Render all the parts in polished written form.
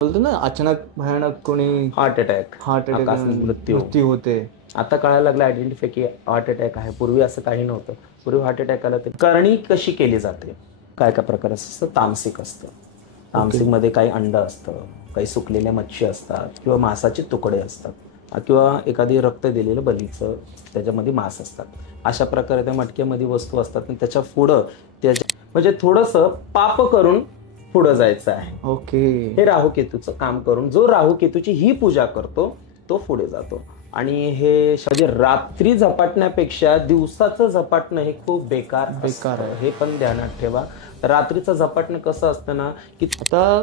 बोलतो ना, अचानक भयानक कोणी हार्ट अटॅक, अटॅक आकस्मिक मृत्यू. मृत्यू होते. आता कळायला लागलं आयडेंटिफाय की हार्ट अटॅक आहे. पूर्वी असं काही नव्हतं. पूर्वी हार्ट अटॅक आला तर करणी कशी केली जाते, काय काय प्रकार असतं. तामसिक असतं. ओके. तामसिकमध्ये काही अंड असतं, काही सुकलेल्या मच्छी असतात किंवा मांसाचे तुकडे असतात किंवा एखादी रक्त दिलेलं बलीचं त्याच्यामध्ये मांस असतात. अशा प्रकारे त्या मटक्यामध्ये वस्तू असतात आणि त्याच्या पुढं त्याच्या म्हणजे थोडंसं पाप करून पुढं जायचं आहे. ओके. हे राहूकेतूचं काम करून जो राहूकेतूची ही पूजा करतो तो पुढे जातो. आणि हे म्हणजे रात्री झपाटण्यापेक्षा दिवसाचं झपाटणं हे खूप बेकार आहे. हे पण ध्यानात ठेवा. रात्रीचं झपाटणं कसं असतं ना की आता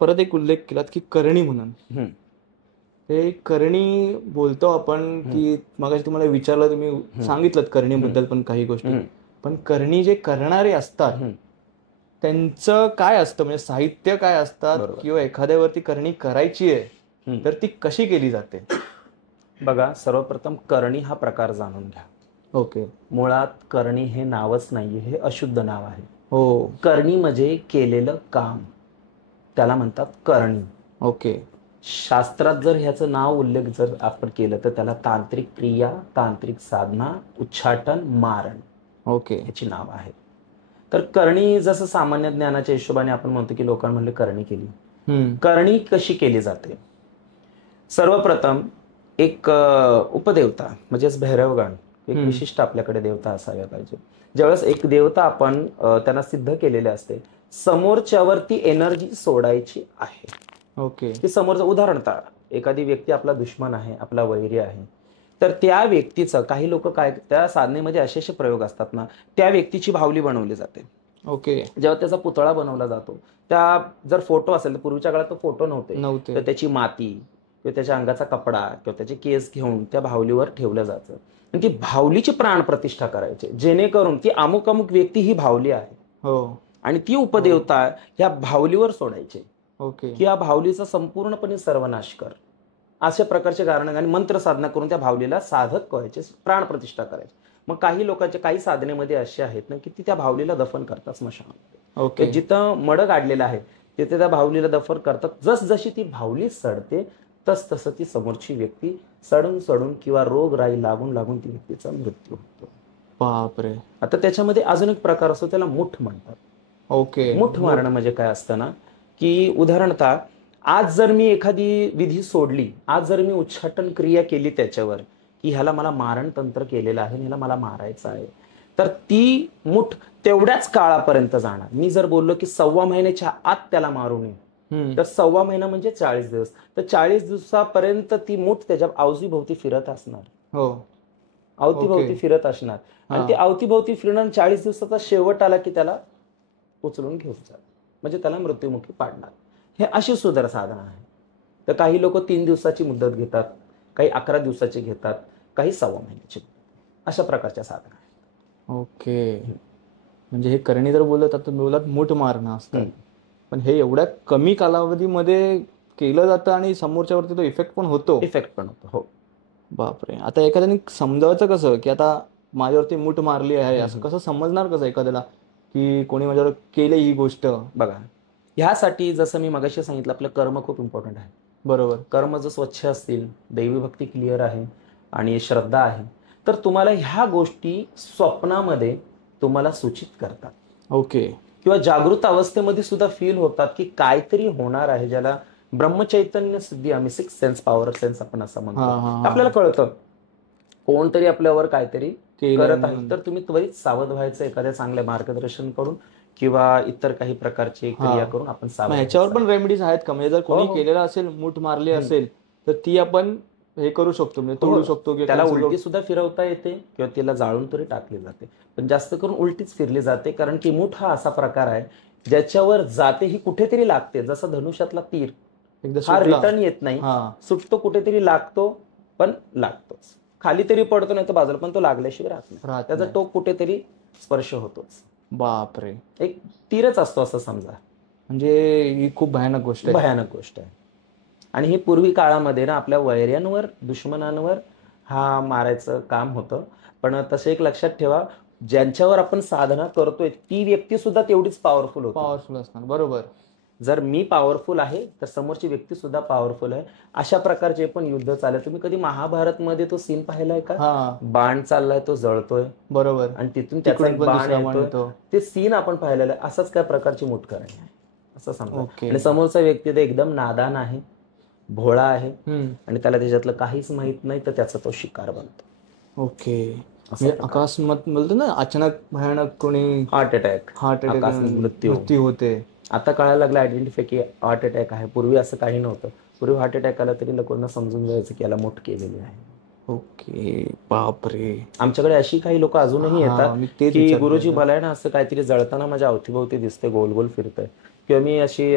परत एक उल्लेख केलात की करणी म्हणून. हे करणी बोलतो आपण की मगाशी तुम्हाला विचारलं, तुम्ही सांगितलं करणीबद्दल पण काही गोष्टी. पण करणी जे करणारे असतात त्यांचं काय असतं, म्हणजे साहित्य काय असतात किंवा एखाद्यावरती करणी करायची आहे तर ती कशी केली जाते? बघा, सर्वप्रथम करणी हा प्रकार जाणून घ्या. ओके. मुळात करणी हे नावच नाहीये, हे अशुद्ध नाव आहे. हो. करणी म्हणजे केलेलं काम, त्याला म्हणतात करणी. ओके. शास्त्रात जर ह्याचं नाव उल्लेख जर आपण केलं तर त्याला तांत्रिक क्रिया, तांत्रिक साधना, उच्चाटन, मारण ओके. ह्याची नाव आहे. तर करणी जसं सामान्य ज्ञानाच्या हिशोबाने आपण म्हणतो की लोकांना म्हणले करणी केली. करणी कशी केली जाते? सर्वप्रथम एक उपदेवता म्हणजेच भैरवगण, एक विशिष्ट आपल्याकडे देवता असायला पाहिजे. ज्यावेळेस एक देवता आपण त्यांना सिद्ध केलेले असते, समोरच्यावरती एनर्जी सोडायची आहे. ओके. की समोरचं उदाहरणतः एखादी व्यक्ती आपला दुश्मन आहे, आपला वैरी आहे, तर त्या व्यक्तीचं काही लोक काय त्या साधनेमध्ये असे प्रयोग असतात ना, त्या व्यक्तीची बाहुली बनवली जाते. ओके. जेव्हा त्याचा पुतळा बनवला जातो, त्या जर फोटो असेल तर पूर्वीच्या काळात तो फोटो नव्हते, तर त्याची माती किंवा त्याच्या अंगाचा कपडा किंवा त्याचे केस घेऊन त्या बाहुलीवर ठेवलं जातं आणि ती बाहुलीची प्राणप्रतिष्ठा करायची, जेणेकरून ती अमुक अमुक व्यक्ती ही बाहुली आहे. हो. आणि ती उपदेवता ह्या बाहुलीवर सोडायचे. ओके. की या बाहुलीचा संपूर्णपणे सर्वनाश कर, अशा प्रकारचे कारण आणि मंत्र साधना करून त्या बाहुलीला साधक करायचे, प्राणप्रतिष्ठा करायची. मग काही लोकांच्या काही साधनेमध्ये असे आहेत ना की ती त्या बाहुलीला दफन करतात स्मशानामध्ये. ओके. जिथं मड काढलेलं आहे तिथे त्या बाहुलीला दफन करतात. जसजशी ती बाहुली सडते तसं ती समोरची व्यक्ती सडून सडून किंवा रोगराई लागून लागून ती व्यक्तीचा मृत्यू होतो. बापरे. आता त्याच्यामध्ये अजून एक प्रकार असतो, त्याला मुठ म्हणतात. ओके. मुठ मारणं म्हणजे काय असतं ना की उदाहरणतः आज जर मी एखादी विधी सोडली, आज जर मी उच्चाटन क्रिया केली त्याच्यावर की ह्याला मला मारण तंत्र केलेलं आहे, ह्याला मला मारायचं आहे, तर ती मुठ तेवढ्याच काळापर्यंत जाणार. मी जर बोललो की 1.25 महिन्याच्या आत त्याला मारू नये, तर 1.25 महिना म्हणजे 40 दिवस. तर 40 दिवसापर्यंत ती मुठ त्याच्या अवतीभोवती फिरत असणार. हो. अवतीभोवती फिरत असणार आणि ते अवतीभोवती फिरणं 40 दिवसाचा शेवट आला की त्याला उचलून घेऊन जाणार, म्हणजे त्याला मृत्युमुखी पाडणार. हे अशी सुंदर साधना आहे. तर काही लोक 3 दिवसाची मुदत घेतात, काही 11 दिवसाची घेतात, काही 1.25 महिन्याची, अशा प्रकारच्या साधना आहेत. ओके. म्हणजे हे करणी जर बोलत आता बोलत मूठ मारणं असतं, पण हे एवढ्या कमी कालावधीमध्ये केलं जातं आणि समोरच्यावरती तो इफेक्ट पण होतो. हो. बापरे. आता एखाद्याने समजावायचं कसं की आता माझ्यावरती मूठ मारली आहे, असं कसं समजणार कसं एखाद्याला की कोणी माझ्यावर केली ही गोष्ट? बघा, ह्यासाठी जसं मी मगाशी सांगितलं, आपलं कर्म खूप इम्पॉर्टंट आहे. बरोबर. कर्म जर स्वच्छ असतील, दैवी भक्ती क्लिअर आहे आणि श्रद्धा आहे, तर तुम्हाला ह्या गोष्टी स्वप्नामध्ये तुम्हाला सूचित करतात. ओके. किंवा जागृत अवस्थेमध्ये सुद्धा फील होतात की काहीतरी होणार आहे, ज्याला ब्रह्मचैतन्य सिद्धी, आम्ही 6 सेन्स पॉवर सेन्स आपण असं म्हणतो. आपल्याला कळतं कोणतरी आपल्यावर काहीतरी करत आहे, तर तुम्ही त्वरित सावध व्हायचं एखाद्या चांगल्या मार्गदर्शन करून किंवा इतर काही प्रकारची क्रिया करून आपण सावध. ह्याच्यावर पण रेमेडीज आहेत का? म्हणजे जर कोणी केलेलं असेल, मूठ मारली असेल, तर ती आपण हे करू शकतो, म्हणजे तोडू शकतो की त्याला उलटी सुद्धा फिरवता येते किंवा तिला जाळून तरी टाकली जाते, पण जास्त करून उलटीच फिरली जाते. कारण की मूठ हा असा प्रकार आहे ज्याच्यावर जाते ही कुठेतरी लागते. जसं धनुष्यातला तीर हा रिटर्न येत नाही, सुटतो कुठेतरी, लागतो पण लागतोच, खाली तरी पडतो नाही तर बाजूला, पण तो लागल्याशिवाय राहत नाही. त्याचा टोक कुठेतरी स्पर्श होतोच. बापरे. एक तीरच असतो असं समजा. म्हणजे ही खूप भयानक गोष्ट आहे. भयानक गोष्ट आहे. आणि हे पूर्वी काळामध्ये ना आपल्या वैऱ्यांवर, दुश्मनांवर हा मारायचं काम होतं. पण तसं एक लक्षात ठेवा, ज्यांच्यावर आपण साधना करतोय ती व्यक्ती सुद्धा तेवढीच पॉवरफुल होती. पॉवरफुल असणार. बरोबर. जर मी पॉवरफुल आहे तर समोरची व्यक्ती सुद्धा पॉवरफुल आहे. अशा प्रकारचे पण युद्ध चालले. तुम्ही कधी महाभारत मध्ये तो सीन पाहिलाय का? बाण चाललाय, तो जळतोय, बरोबर, आणि तिथून त्याचा एक बाण येतो. येतो. ते सीन आपण पाहिलेलं आहे. असंच काय प्रकारची मुठकरणी आहे असं समजा. ओके. आणि समोरचा व्यक्ती तर एकदम नादान आहे, भोळा आहे, हम्म. आणि त्याला त्याच्यातलं काहीच माहित नाही, तर त्याचा तो शिकार बनतो. ओके. म्हणजे अकस्मात बोलतो ना, अचानक भयानक कोणी हार्ट अटॅक मृत्यू होते. आता कळायला लागलं आयडेंटिफाय की हार्ट अटॅक आहे. पूर्वी असं काही नव्हतं. पूर्वी हार्ट अटॅक आला तरी लोकांना समजून जायचं की याला मूठ केलेली आहे. ओके. बापरे. आमच्याकडे अशी काही लोक अजूनही येतात की गुरुजी मला आहे ना असं काहीतरी जळताना माझ्या अवतीभोवती दिसते, गोल गोल फिरतंय, किंवा मी अशी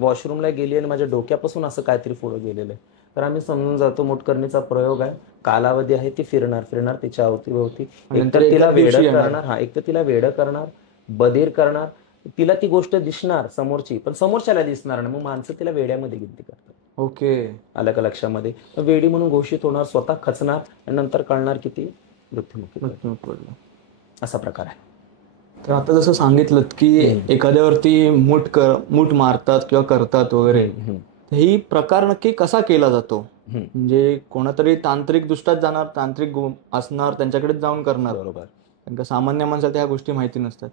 वॉशरूमला गेली आणि माझ्या डोक्यापासून असं काहीतरी पुढे गेलेलं आहे. तर आम्ही समजून जातो मुठकरणीचा प्रयोग आहे, कालावधी आहे, ती फिरणार तिच्या अवतीभोवती. एकतर तिला वेडं करणार, बधीर करणार. तिला ती गोष्ट दिसणार समोरची, पण समोरच्याला दिसणार नाही. मग माणसं तिला वेड्यामध्ये गिनती करतात. ओके. आलं का लक्षामध्ये? वेडी म्हणून घोषित होणार, स्वतः खचणार, आणि नंतर कळणार की ती मृत्युमुखी पडलं. असा प्रकार आहे. तर आता जसं सांगितलं की एखाद्यावरती मूठ मारतात किंवा करतात वगैरे, ही प्रकार नक्की कसा केला जातो? म्हणजे कोणातरी तांत्रिक दृष्ट्यात जाणार, तांत्रिक असणार, त्यांच्याकडे जाऊन करणार. बरोबर. कारण का सामान्य माणसाला ह्या गोष्टी माहिती नसतात.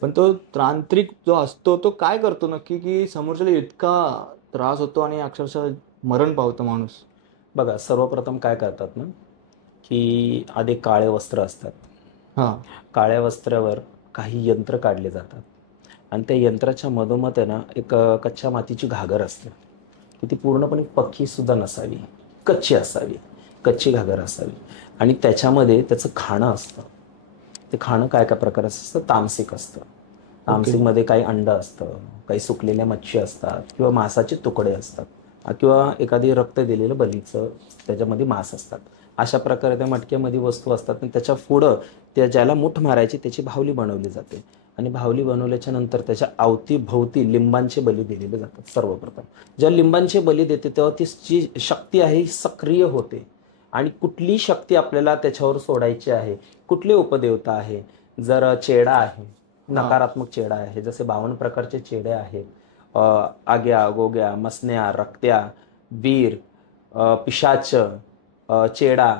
पण तो तांत्रिक जो असतो तो काय करतो नक्की की समोरच्याला इतका त्रास होतो आणि अक्षरशः मरण पावतो माणूस? बघा, सर्वप्रथम काय करतात ना की आधी काळे वस्त्र असतात. काळ्या वस्त्रावर काही यंत्र काढले जातात, आणि त्या यंत्राच्या मधोमध आहे ना एक कच्च्या मातीची घागर असते, की ती पूर्णपणे पक्की सुद्धा नसावी, कच्ची असावी, कच्ची घागर असावी, आणि त्याच्यामध्ये त्याचं खाणं असतं. ते खाणं काय काय प्रकार असतं? तामसिक असतं. तामसिकमध्ये काही अंड असतं, काही सुकलेल्या मच्छी असतात, किंवा मांसाचे तुकडे असतात, किंवा एखादी रक्त दिलेलं बलीचं त्याच्यामध्ये मांस असतात. अशा प्रकारे त्या मटक्यामध्ये वस्तू असतात, आणि त्याच्या पुढं त्या ज्याला मूठ मारायची त्याची बाहुली बनवली जाते, आणि बाहुली बनवल्याच्या नंतर त्याच्या अवतीभोवती लिंबांचे बली दिलेले जातात. सर्वप्रथम जेव्हा लिंबांचे बली देते तेव्हा ती जी शक्ती आहे ही सक्रिय होते, आणि कुठली शक्ती आपल्याला त्याच्यावर सोडायची आहे, कुठले उपदेवता आहे. जर चेडा आहे, नकारात्मक चेडा आहे, जसे 52 प्रकारचे चेडे आहेत, आग्या, गोग्या, मसन्या, रक्त्या, वीर, पिशाच, चेडा,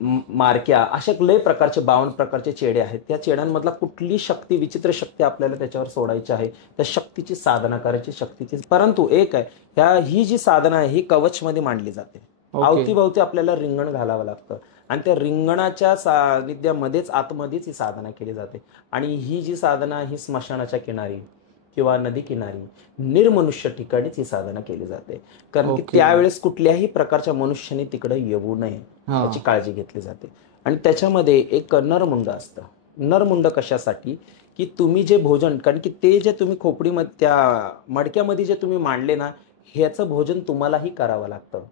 मारक्या, अशा लय प्रकारचे 52 प्रकारचे चेडे आहेत. त्या चेड्यांमधला कुठली शक्ती, विचित्र शक्ती आपल्याला त्याच्यावर सोडायची आहे, त्या शक्तीची साधना करायची, शक्तीची. परंतु एक आहे, ही जी साधना आहे ही कवचमध्ये मांडली जाते. अवतीभोवती आपल्याला रिंगण घालावं लागतं, आणि त्या रिंगणाच्या सानिध्यामध्येच आतमध्येच ही साधना केली जाते. आणि ही जी साधना ही स्मशानाच्या किनारी किंवा नदी किनारी निर्मनुष्य ठिकाणीच ही साधना केली जाते, कारण की त्यावेळेस कुठल्याही प्रकारच्या मनुष्याने तिकडे येऊ नये याची काळजी घेतली जाते. आणि त्याच्यामध्ये एक नरमुंड असतं. नरमुंड कशासाठी? की तुम्ही जे भोजन, कारण की ते जे तुम्ही खोपडीमध्ये त्या मडक्यामध्ये जे तुम्ही मांडले ना, ह्याचं भोजन तुम्हालाही करावं लागतं,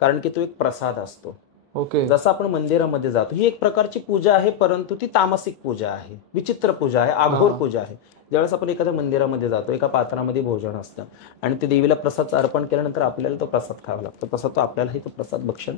कारण की तो एक प्रसाद असतो. ओके. जसं आपण मंदिरामध्ये जातो, ही एक प्रकारची पूजा आहे, परंतु ती तामसिक पूजा आहे, विचित्र पूजा आहे, आघोर पूजा आहे. ज्यावेळेस आपण एखाद्या मंदिरामध्ये जातो, एका पात्रामध्ये भोजन असतं, आणि ते देवीला प्रसाद अर्पण केल्यानंतर आपल्याला तो प्रसाद खावा लागतो, तसा तो आपल्यालाही तो प्रसाद भक्षण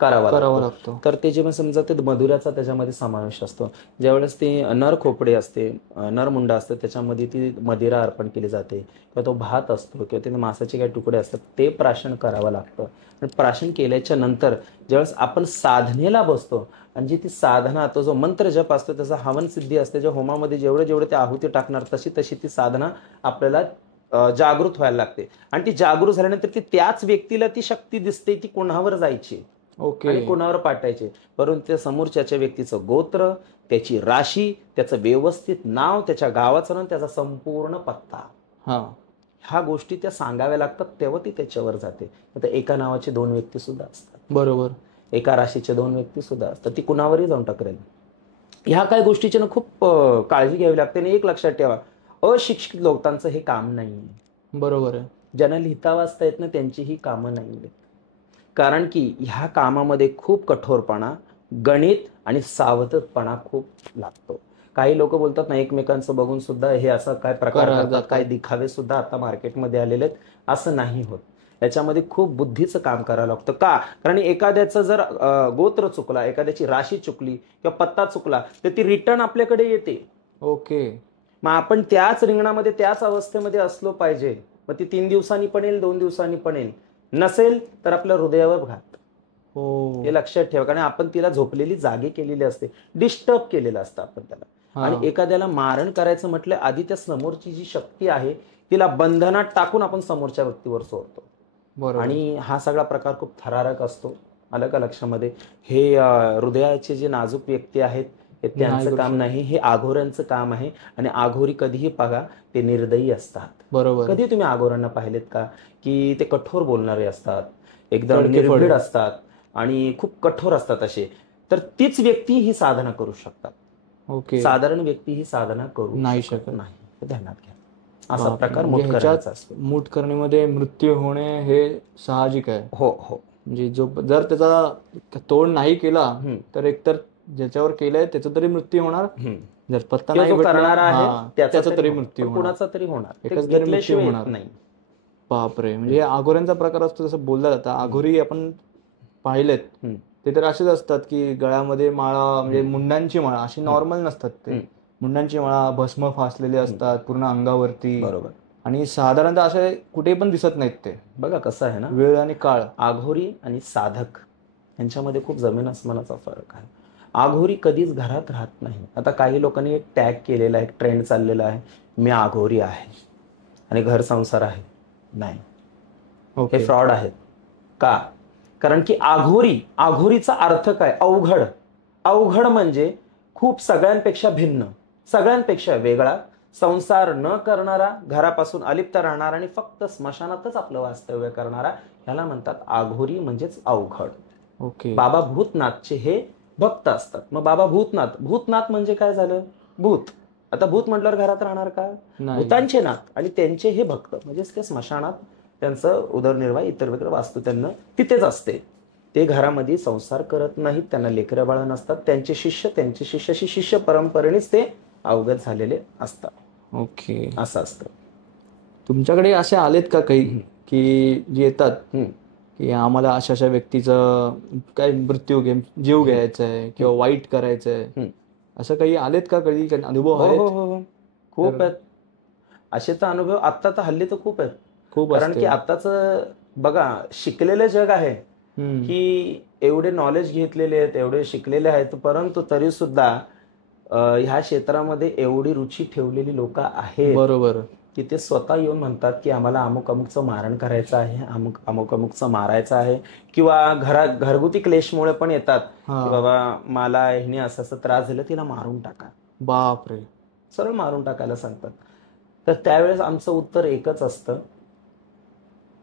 करावा लागतो. तर ते जेव्हा समजा ते मधुराचा त्याच्यामध्ये समावेश असतो. ज्यावेळेस ते नर खोपडे असते, नरमुंड असतं, त्याच्यामध्ये ती मदिरा अर्पण केली जाते, किंवा तो भात असतो, किंवा ते मांसाचे काही तुकडे असतात, ते प्राशन करावं लागतं. आणि प्राशन केल्याच्या नंतर ज्यावेळेस आपण साधनेला बसतो, आणि जी ती साधना, तो जो मंत्र जप असतो, त्याचा हवन सिद्धी असते, ज्या होमामध्ये जेवढे ते आहुती टाकणार तशी ती साधना आपल्याला जागृत व्हायला लागते. आणि ती जागृत झाल्यानंतर ती त्याच व्यक्तीला ती शक्ती दिसते, ती कोणावर जायची आणि कोणावर पाठायचे. परंतु त्या समोरच्या व्यक्तीचं गोत्र, त्याची राशी, त्याचं व्यवस्थित नाव, त्याच्या गावाचं नाव, त्याचा संपूर्ण पत्ता, ह्या गोष्टी त्या सांगाव्या लागतात, तेव्हा ती त्याच्यावर जाते. आता एका नावाचे 2 व्यक्ती सुद्धा असतात. बरोबर. एका राशीचे 2 व्यक्ती सुद्धा असतात, ती कुणावरही जाऊन टकरेल. ह्या काही गोष्टीची ना खूप काळजी घ्यावी लागते. आणि एक लक्षात ठेवा, अशिक्षित लोकांचं हे काम नाहीये. बरोबर आहे. ज्यांना लिहिता वाचता येत नाही त्यांची ही कामं नाहीये, कारण की ह्या कामामध्ये खूप कठोरपणा, गणित आणि सावधपणा खूप लागतो. काही लोक बोलतात ना, एकमेकांचं बघून सुद्धा हे असं काय प्रकार करतात, काय दिखावे सुद्धा आता मार्केटमध्ये आलेले आहेत. असं नाही होत. याच्यामध्ये खूप बुद्धीचं काम करावं लागतं. का? कारण एखाद्याचं जर गोत्र चुकला, एखाद्याची राशी चुकली, किंवा पत्ता चुकला, तर ती रिटर्न आपल्याकडे येते. ओके. मग आपण त्याच रिंगणामध्ये त्याच अवस्थेमध्ये असलो पाहिजे. मग ती 3 दिवसांनी पण येईल, 2 दिवसांनी पण येईल. नसेल तर आपल्या हृदयावर घात. हो. हे लक्षात ठेवा, कारण आपण तिला झोपलेली जागी केलेली असते, डिस्टर्ब केलेलं असतं आपण त्याला. आणि एखाद्याला मारण करायचं म्हटलं, आधी त्या समोरची जी शक्ती आहे तिला बंधनात टाकून आपण समोरच्या व्यक्तीवर सोडतो. बरोबर. आणि हा सगळा प्रकार खूप थरारक असतो. आलं का लक्षामध्ये? हे हृदयाचे जे नाजूक व्यक्ती आहेत हे त्यांचं काम नाही, हे आघोऱ्यांचं काम आहे. आणि आघोरी कधीही बघा, ते निर्दयी असतात. बरोबर. कधी तुम्ही आघोऱ्यांना पाहिलेत का की ते कठोर बोलणारे असतात, एकदम निर्भीड असतात आणि खूप कठोर असतात असे? तर तीच व्यक्ती ही साधना करू शकतात. ओके. साधारण व्यक्ती ही साधना करू नाही शकत नाही. हे ध्यानात घ्या. असा बापरे. प्रकार म्हणजे मुठकरणीचा असतो. मुठकरणीमध्ये मृत्यू होणे हे साहजिक आहे. हो हो. म्हणजे जर त्याचा तोड नाही केला तर एकतर ज्याच्यावर केलंय त्याचा तरी मृत्यू होणार, जर पत्ता नाही करणारा आहे त्याचा तरी मृत्यू होणार, कुणाचा तरी होणार, एकाच तरी मृत्यू होणार नाही. बापरे. म्हणजे आघोऱ्यांचा प्रकार असतो जसं बोलला जातं. आघोरी आपण पाहिलेत ते तर असेच असतात की गळ्यामध्ये माळा, म्हणजे मुंडांची माळा अशी नॉर्मल नसतात. ते मुंडांची माळा, भस्म फासलेले असतात पूर्ण अंगावरती. बरोबर. आणि साधारणतः असे कुठे पण दिसत नाहीत ते. बघा कसं आहे ना, वेळ आणि काळ. आघोरी आणि साधक यांच्यामध्ये खूप जमीन अस्मानाचा फरक आहे. आघोरी कधीच घरात राहत नाही. आता काही लोकांनी एक टॅग केलेला आहे, एक ट्रेंड चाललेला आहे, मी आघोरी आहे आणि घर संसार आहे. नाही, हे फ्रॉड आहेत. का? कारण की आघोरीचा अर्थ काय? अवघड. अवघड म्हणजे खूप सगळ्यांपेक्षा भिन्न, सगळ्यांपेक्षा वेगळा, संसार न करणारा, घरापासून अलिप्त राहणारा आणि फक्त स्मशानातच आपलं वास्तव्य करणारा, ह्याला म्हणतात आघोरी, म्हणजेच अवघड. ओके. बाबा भूतनाथचे हे भक्त असतात. मग बाबा भूतनाथ म्हणजे काय झालं? भूत. आता भूत म्हटल्यावर घरात राहणार का? भूतांचे नाथ. आणि त्यांचे हे भक्त, म्हणजेच ते स्मशानात त्यांचं उदरनिर्वाह, इतर वगैरे वास्तू त्यांना तिथेच असते. ते घरामध्ये संसार करत नाहीत, त्यांना लेकरं बाळ नसतात. त्यांचे शिष्य शिष्य परंपरेनेच ते अवगत झालेले असतात. ओके. असं असतं. तुमच्याकडे असे आलेत का काही की जे येतात की आम्हाला अशा व्यक्तीचा काय मृत्यू जीव घ्यायचा आहे किंवा वाईट करायचं आहे, असं काही आलेत का? कधी अनुभव आहेत? हो, खूप आहेत असे. तर अनुभव आता तर हल्ली तर खूप आहेत. कारण की आताच बघा, शिकलेलं जग आहे की एवढे नॉलेज घेतलेले आहेत, एवढे शिकलेले आहेत, परंतु तरी सुद्धा ह्या क्षेत्रामध्ये एवढी रुची ठेवलेली लोक आहेत. बरोबर. की ते स्वतः येऊन म्हणतात की आम्हाला अमुक अमुकचं मारण करायचं आहे, अमुक अमुकचं मारायचं आहे. किंवा घरगुती क्लेशमुळे पण येतात की बाबा मला ह्याने असं त्रास झाला, तिला मारून टाका. बापरे. सरळ मारून टाकायला सांगतात. तर त्यावेळेस आमचं उत्तर एकच असतं,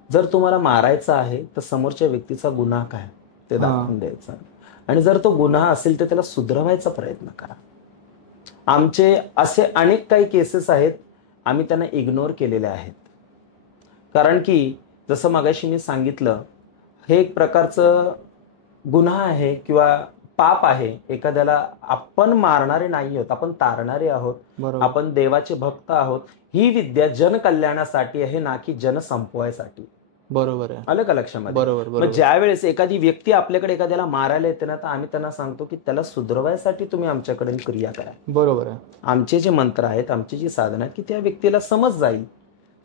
जर तुम्हाला मारायचं आहे तर समोरच्या व्यक्तीचा गुन्हा काय ते दाखवून द्यायचा. आणि जर तो गुन्हा असेल तर त्याला सुधरवायचा प्रयत्न करा. आमचे असे अनेक काही केसेस आहेत, आम्ही त्यांना इग्नोर केलेले आहेत. कारण की जसं मगाशी मी सांगितलं, हे एक प्रकारचं गुन्हा आहे किंवा पाप आहे. एखाद्याला आपण मारणारे नाही आहोत, आपण तारणारे आहोत. आपण देवाचे भक्त आहोत. ही विद्या जनकल्याणासाठी आहे, ना की जन संपवायसाठी. बरोबर आहे. आलं का लक्षामध्ये? बरोबर. मग ज्या वेळेस एखादी व्यक्ती आपल्याकडे एखाद्याला मारायला येते ना, तर आम्ही त्यांना सांगतो की त्याला सुधरवायसाठी तुम्ही आमच्याकडे क्रिया करा. बरोबर आहे. आमचे जे मंत्र आहेत, आमची जी साधना आहेत, की त्या व्यक्तीला समज जाईल,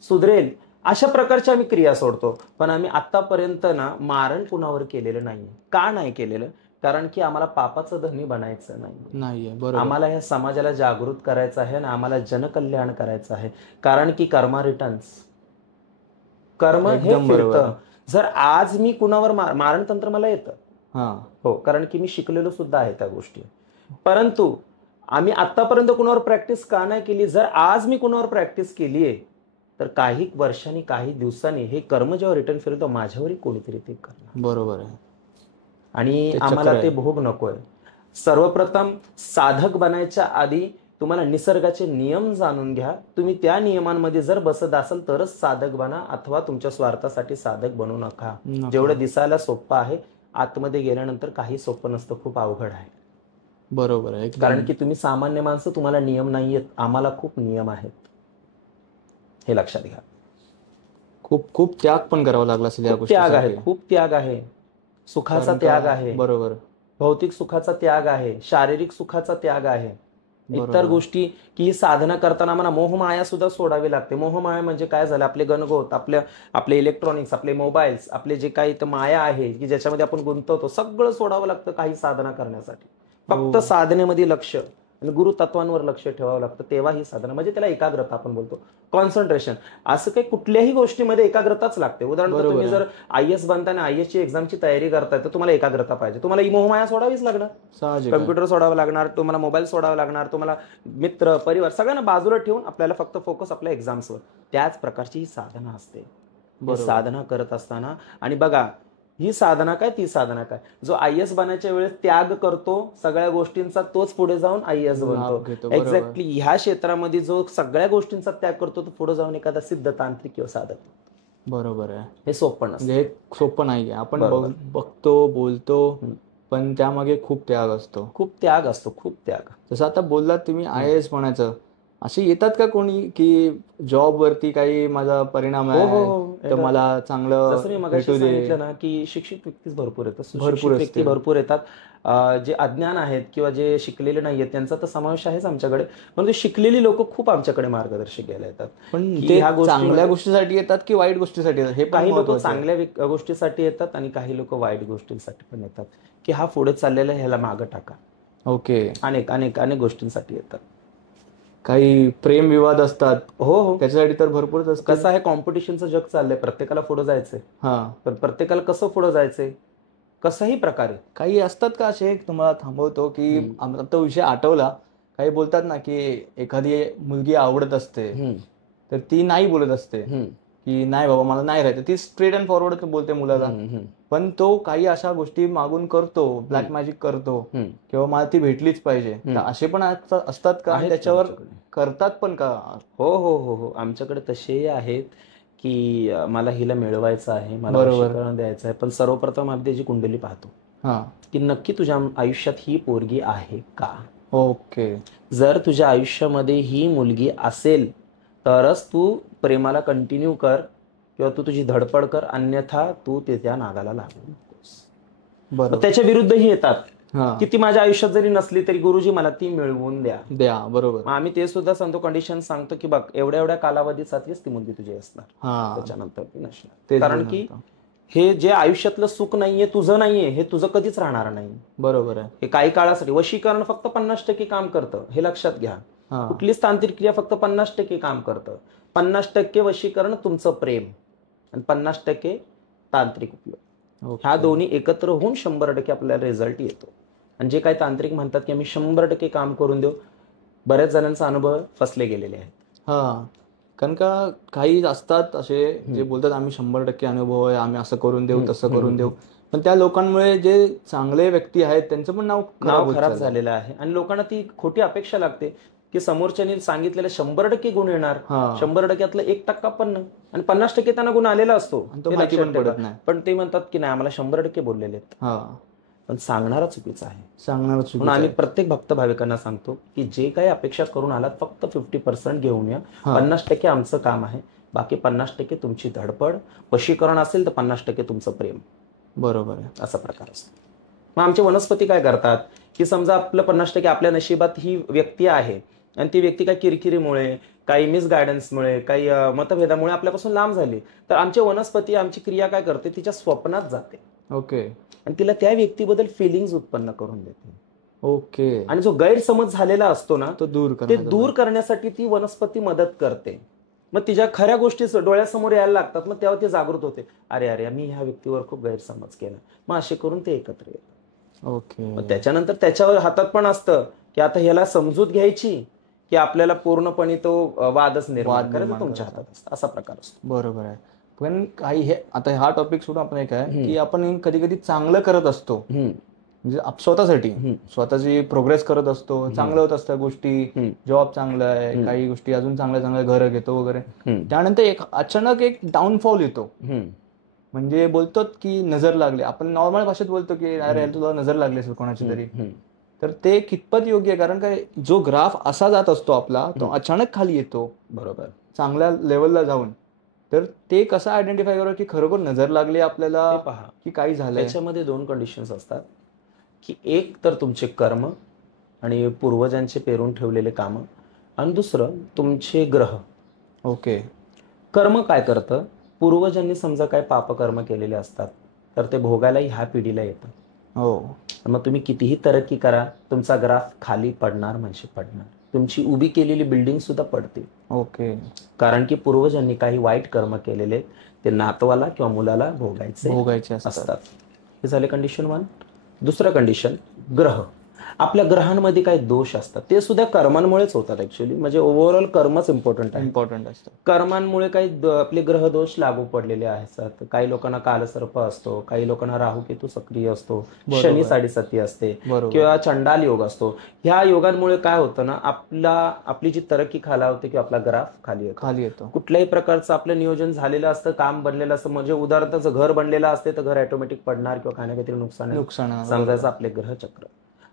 सुधरेल, अशा प्रकारच्या आम्ही क्रिया सोडतो. पण आम्ही आतापर्यंत ना मारण कुणावर केलेलं नाहीये. का नाही केलेलं? कारण की आम्हाला पापाचं धनी बनायचं नाहीये. बरोबर. आम्हाला ह्या समाजाला जागृत करायचं आहे आणि आम्हाला जनकल्याण करायचं आहे. कारण की कर्मा रिटर्न्स, कर्म हे फिरतं. जर आज मी कुणावर मारण तंत्र मला येतं, हो, कारण की मी शिकलेलो सुद्धा आहे त्या गोष्टी. परंतु आम्ही आतापर्यंत कुणावर प्रॅक्टिस का नाही केली? जर आज मी कुणावर प्रॅक्टिस केलीये तर काही वर्षांनी, काही दिवसांनी हे कर्म जेव्हा रिटर्न फिरतो, माझ्यावरही कोणीतरी ते करणार. बरोबर आहे. आणि आम्हाला ते भोग नकोय. सर्वप्रथम साधक बनायच्या आधी तुम्हाला निसर्गाचे नियम जाणून घ्या. तुम्ही त्या नियमांमध्ये जर बसत असाल तरच साधक बना, अथवा तुमच्या स्वार्थासाठी साधक बनू नका. जेवढं दिसायला सोपं आहे, आतमध्ये गेल्यानंतर काही सोपं नसतं, खूप अवघड आहे. बरोबर आहे. कारण की तुम्ही सामान्य माणसं, तुम्हाला नियम नाहीयेत, आम्हाला खूप नियम आहेत, हे लक्षात घ्या. खूप खूप त्याग पण करावा लागला असेल या गोष्टी. त्याग आहे, खूप त्याग आहे. सुखाचा त्याग आहे. बरोबर. भौतिक सुखाचा त्याग आहे, शारीरिक सुखाचा त्याग आहे. इतर गोष्टी की ही साधना करताना मला मोहमाया सुद्धा सोडावी लागते. मोहमाया म्हणजे काय झालं, आपले गणगोत, आपले इलेक्ट्रॉनिक्स, आपले मोबाईल्स, आपले जे काही तर माया आहे की ज्याच्यामध्ये आपण गुंतवतो, सगळं सोडावं लागतं काही साधना करण्यासाठी. फक्त साधनेमध्ये लक्ष आणि गुरुतत्वांवर लक्ष ठेवावं लागतं, तेव्हा ही साधना, म्हणजे त्याला एकाग्रता आपण बोलतो, कॉन्सन्ट्रेशन. असं काही कुठल्याही गोष्टीमध्ये एकाग्रताच लागते. उदाहरणार्थ तुम्ही जर IAS बनताना IAS ची एक्झामची तयारी करताय तर तुम्हाला एकाग्रता पाहिजे. तुम्हाला ही मोहमाया सोडावीच लागणार, कम्प्युटर सोडावा लागणार, तुम्हाला मोबाईल सोडावा लागणार, तुम्हाला मित्र परिवार सगळ्यांना बाजूला ठेवून आपल्याला फक्त फोकस आपल्या एक्झाम्सवर. त्याच प्रकारची ही साधना असते. साधना करत असताना, आणि बघा ही साधना काय, ती साधना काय, जो IAS बनायच्या वेळेस त्याग करतो सगळ्या गोष्टींचा, तोच पुढे जाऊन IAS बनतो. एक्झॅक्टली ह्या क्षेत्रामध्ये जो सगळ्या गोष्टींचा त्याग करतो तो पुढे जाऊन एखादा सिद्ध तांत्रिक किंवा साधक. बरोबर आहे. हे सोपं नसतं, हे सोपं नाहीये. आपण बघतो, बोलतो, पण त्यामागे खूप त्याग असतो, खूप त्याग असतो, खूप त्याग. जसं आता बोललात तुम्ही IAS म्हणायचं, असे येतात का कोणी की जॉब वरती काही माझा परिणाम आहे तर मला चांगलं, जसं मी मगाशी सांगितलं ना की शिक्षित व्यक्ती भरपूर येतात, भरपूर येतात. जे अज्ञान आहेत किंवा जे शिकलेले नाहीयेत त्यांचा तर समावेश आहेच आमच्याकडे, पण शिकलेली लोक खूप आमच्याकडे मार्गदर्शक घ्यायला येतात. पण ते चांगल्या गोष्टीसाठी येतात की वाईट गोष्टीसाठी येतात? हे काही लोक चांगल्या गोष्टीसाठी येतात आणि काही लोक वाईट गोष्टींसाठी पण येतात, की हा पुढे चाललेला ह्याला मागं टाका. ओके. अनेक अनेक अनेक गोष्टींसाठी येतात. काही प्रेम विवाद असतात, हो, त्याच्यासाठी तर भरपूरच असतं. कसं आहे, कॉम्पिटिशनचं जग चाललंय, प्रत्येकाला पुढे जायचंय. पण प्रत्येकाला कसं पुढे जायचंय, कसाही प्रकारे. काही असतात का असे, तुम्हाला थांबवतो की आता विषय आठवला, काही बोलतात ना की एखादी मुलगी आवडत असते तर ती नाही बोलत असते की नाही बाबा मला नाही राहायचं, ती स्ट्रेट अँड फॉरवर्ड बोलते मुलाला, पण तो काही अशा गोष्टी मागून करतो, ब्लॅक मॅजिक करतो किंवा मला ती भेटलीच पाहिजे. असे पण असतात का, त्याच्यावर करतात पण का? हो हो हो हो, आमच्याकडे तसेही आहेत की मला हिला मिळवायचं आहे, मला वशीकरण द्यायचं आहे, पण सर्वप्रथम आम्ही त्याची कुंडली पाहतो की नक्की तुझ्या आयुष्यात ही पोरगी आहे का. ओके. जर तुझ्या आयुष्यामध्ये ही मुलगी असेल तरच तू प्रेमाला कंटिन्यू कर किंवा तू तुझी धडपड कर, अन्यथा तू त्या नादाला लागू नकोस. त्याच्या विरुद्धही येतात की ती माझ्या आयुष्यात जरी नसली तरी गुरुजी मला ती मिळवून द्या. बरोबर. आम्ही ते सुद्धा सांगतो, कंडिशन सांगतो की बघ एवढ्या एवढ्या कालावधीसाठीच ती मुलगी तुझी असणार, त्याच्यानंतर ती नसणार. कारण की हे जे आयुष्यातलं सुख नाहीये, तुझं नाहीये, हे तुझं कधीच राहणार नाही. बरोबर आहे. हे काही काळासाठी. वशीकरण फक्त 50% काम करतं, हे लक्षात घ्या. कुठलीच तांत्रिक क्रिया फक्त 50% काम करतं. 50% वशीकरण तुमचं प्रेम आणि 50% तांत्रिक उपयोग. ह्या दोन्ही एकत्र होऊन 100% आपल्याला रिझल्ट येतो. आणि जे काही तांत्रिक म्हणतात की आम्ही 100% काम करून देऊ, बऱ्याच जणांचा अनुभव फसले गेलेले आहेत. कारण का काही असतात असे जे बोलतात आम्ही 100% अनुभव आहे, आम्ही असं करून देऊ, तसं करून देऊ, पण त्या लोकांमुळे जे चांगले व्यक्ती आहेत त्यांचं पण नाव खराब झालेलं आहे. आणि लोकांना ती खोटी अपेक्षा लागते की समोरच्याने सांगितलेले 100% गुण येणार, 100%तलं 1% पण नाही, आणि 50% त्यांना गुण आलेला असतो, पण ते म्हणतात की नाही आम्हाला 100% बोललेले आहेत. पण सांगणारा चुकीचा आहे. म्हणून आम्ही प्रत्येक भक्त भाविकांना सांगतो की जे काही अपेक्षा करून आलात फक्त 50% घेऊन या. 50% आमचं काम आहे, बाकी 50% तुमची धडपड. वशीकरण असेल तर 50% तुमचं प्रेम. बरोबर आहे. असा प्रकार असतो. मग आमचे वनस्पती काय करतात की समजा आपलं 50% आपल्या नशिबात ही व्यक्ती आहे आणि ती व्यक्ती काही किरकिरीमुळे, काही मिसगायडन्समुळे, काही मतभेदामुळे आपल्यापासून लांब झाली, तर आमचे वनस्पती, आमची क्रिया काय करते, तिच्या स्वप्नात जाते. ओके. आणि तिला त्या व्यक्तीबद्दल फिलिंग्स उत्पन्न करून देते. ओके. आणि जो गैरसमज झालेला असतो ना तो दूर करण्यासाठी ती वनस्पती मदत करते. मग तिच्या खऱ्या गोष्टी डोळ्यासमोर यायला लागतात, मग तेव्हा ती जागृत होते, अरे अरे मी ह्या व्यक्तीवर खूप गैरसमज केला, मग असे करून ते एकत्र येतात. ओके. मग त्याच्यानंतर त्याच्यावर हातात पण असतं की आता ह्याला समजूत घ्यायची की आपल्याला पूर्णपणे तो वादच निर्माण करायचा, तुमच्या हातात असतो. असा प्रकार असतो. बरोबर आहे. पण काही हे आता हा टॉपिक सोडून आपण एक आहे की आपण कधी कधी चांगलं करत असतो, म्हणजे स्वतःसाठी स्वतःची प्रोग्रेस करत असतो, चांगलं होत असतं गोष्टी, जॉब चांगला आहे, काही गोष्टी अजून चांगल्या चांगल्या घर घेतो वगैरे, त्यानंतर एक अचानक एक डाऊनफॉल येतो. म्हणजे बोलतो की नजर लागले, आपण नॉर्मल भाषेत बोलतो की अरे तुला नजर लागली असेल कोणाची तरी, तर ते कितपत योग्य आहे? कारण काय जो ग्राफ असा जात असतो आपला तो अचानक खाली येतो, बरोबर, चांगल्या लेवलला जाऊन, तर ते कसं आयडेंटिफाय करू की खरोखर नजर लागली आपल्याला की काही झालंय? त्याच्यामध्ये 2 कंडिशन्स असतात की एक तर तुमचे कर्म आणि पूर्वजांचे पेरून ठेवलेले कामं. आणि दुसरं तुमचे ग्रह. ओके. कर्म काय करतं, पूर्वजांनी समजा काय पापकर्म केलेले असतात तर ते भोगायला ह्या पिढीला येतं. हो. मग तुम्ही कितीही तरक्की करा, तुमचा ग्राफ खाली पडणार म्हणजे पडणार. तुमची उभी केलेली बिल्डिंग सुद्धा पडते. ओके. कारण की पूर्वजांनी काही वाईट कर्म केलेले ते नातवाला किंवा मुलाला भोगायचे असतात. हे झाले कंडिशन 1. दुसरं कंडिशन, ग्रह. आपल्या ग्रहांमध्ये काही दोष असतात, ते सुद्धा कर्मांमुळेच होतात ऍक्च्युली. म्हणजे ओव्हरऑल कर्मच इम्पॉर्टंट असतं. कर्मांमुळे काही आपले ग्रह दोष लागू पडलेले असतात. काही लोकांना कालसर्प असतो, काही लोकांना राहू केतू सक्रिय असतो, शनी साडेसाती असते किंवा चंडाल योग असतो. ह्या योगांमुळे काय होतं ना, आपली जी तरक्की खालावते किंवा आपला ग्राफ खाली येतो. कुठल्याही प्रकारचं आपलं नियोजन झालेलं असतं, काम बनलेलं असतं. म्हणजे उदाहरणार्थ घर बनलेलं असते तर घर ऑटोमॅटिक पडणार किंवा काही ना काहीतरी नुकसान समजायचं आपले ग्रहचक्र.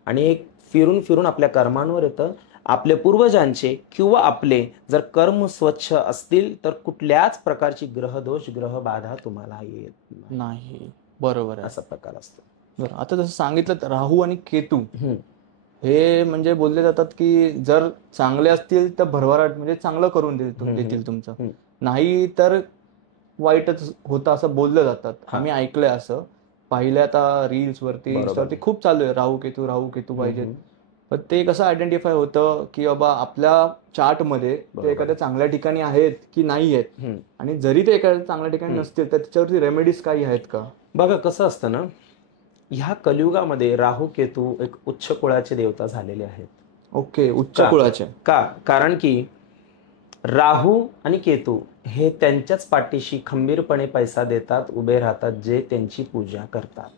आणि एक फिरून फिरून आपल्या कर्मांवर येतं. आपले पूर्वजांचे किंवा आपले जर कर्म स्वच्छ असतील तर कुठल्याच प्रकारची ग्रहदोष ग्रहबाधा तुम्हाला येत नाही. बरोबर आहे. असा प्रकार असतो. बरं, आता जसं सांगितलं राहू आणि केतू हे म्हणजे बोलले जातात की जर चांगले असतील तर भरभराट म्हणजे चांगलं करून देतील तुमचं, नाही तर वाईटच होतं असं बोललं जातात. आम्ही ऐकलंय, असं पाहिलं आता रील्स वरती, इंस्टावरती खूप चालू आहे राहू केतू पाहिजेत. पण ते कसं आयडेंटिफाय होतं की बाबा आपल्या चार्टमध्ये ते एखाद्या चांगल्या ठिकाणी आहेत की नाही आहेत, आणि जरी ते एखाद्या चांगल्या ठिकाणी नसतील तर त्याच्यावरती रेमेडीज काही आहेत का? बघा कसं असतं ना, ह्या कलियुगामध्ये राहू केतू एक उच्च कुळाचे देवता झालेले आहेत. ओके. उच्च कुळाचे का? कारण की राहू आणि केतू हे त्यांच्याच पाठीशी खंबीरपणे पैसा देतात, उभे राहतात, जे त्यांची पूजा करतात.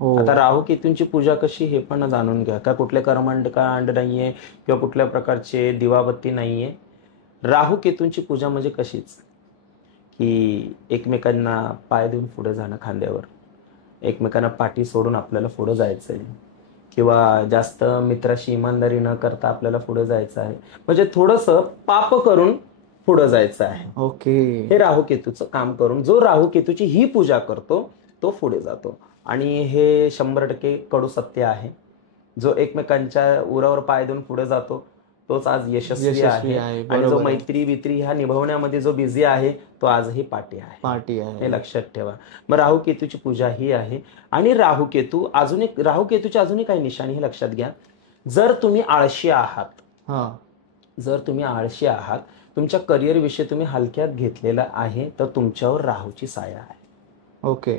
आता राहू केतूंची पूजा कशी हे पण जाणून घ्या. का कुठले कर्मकांड नाहीये किंवा कुठल्या प्रकारचे दिवाबत्ती नाहीये. राहू केतूंची पूजा म्हणजे कशीच की एकमेकांना पाय देऊन पुढे जाणं खांद्यावर, एकमेकांना पाठी सोडून आपल्याला पुढे जायचंय, किंवा जास्त मित्राशी इमानदारी न करता आपल्याला पुढे जायचं आहे. म्हणजे थोडंसं पाप करून पुढे जायचं आहे. ओके. हे राहू केतूचं काम करून जो राहू केतूची ही पूजा करतो तो पुढे जातो. आणि हे 100% कडू सत्य आहे. जो एकमेकांच्या उरावर पाय देऊन पुढे जातो तोच आज यशस्वी आहे. आणि जो मैत्री बित्री ह्या निभावण्यामध्ये जो बिझी आहे तो आजही पाठी आहे. हे लक्षात ठेवा. मग राहू केतूची पूजा ही आहे. आणि राहू केतूची अजूनही काही निशाणी हे लक्षात घ्या. जर तुम्ही आळशी आहात, तुमच्या करिअर विषयी तुम्ही हलक्यात घेतलेला आहे, तर तुमच्यावर राहूची साया आहे. ओके.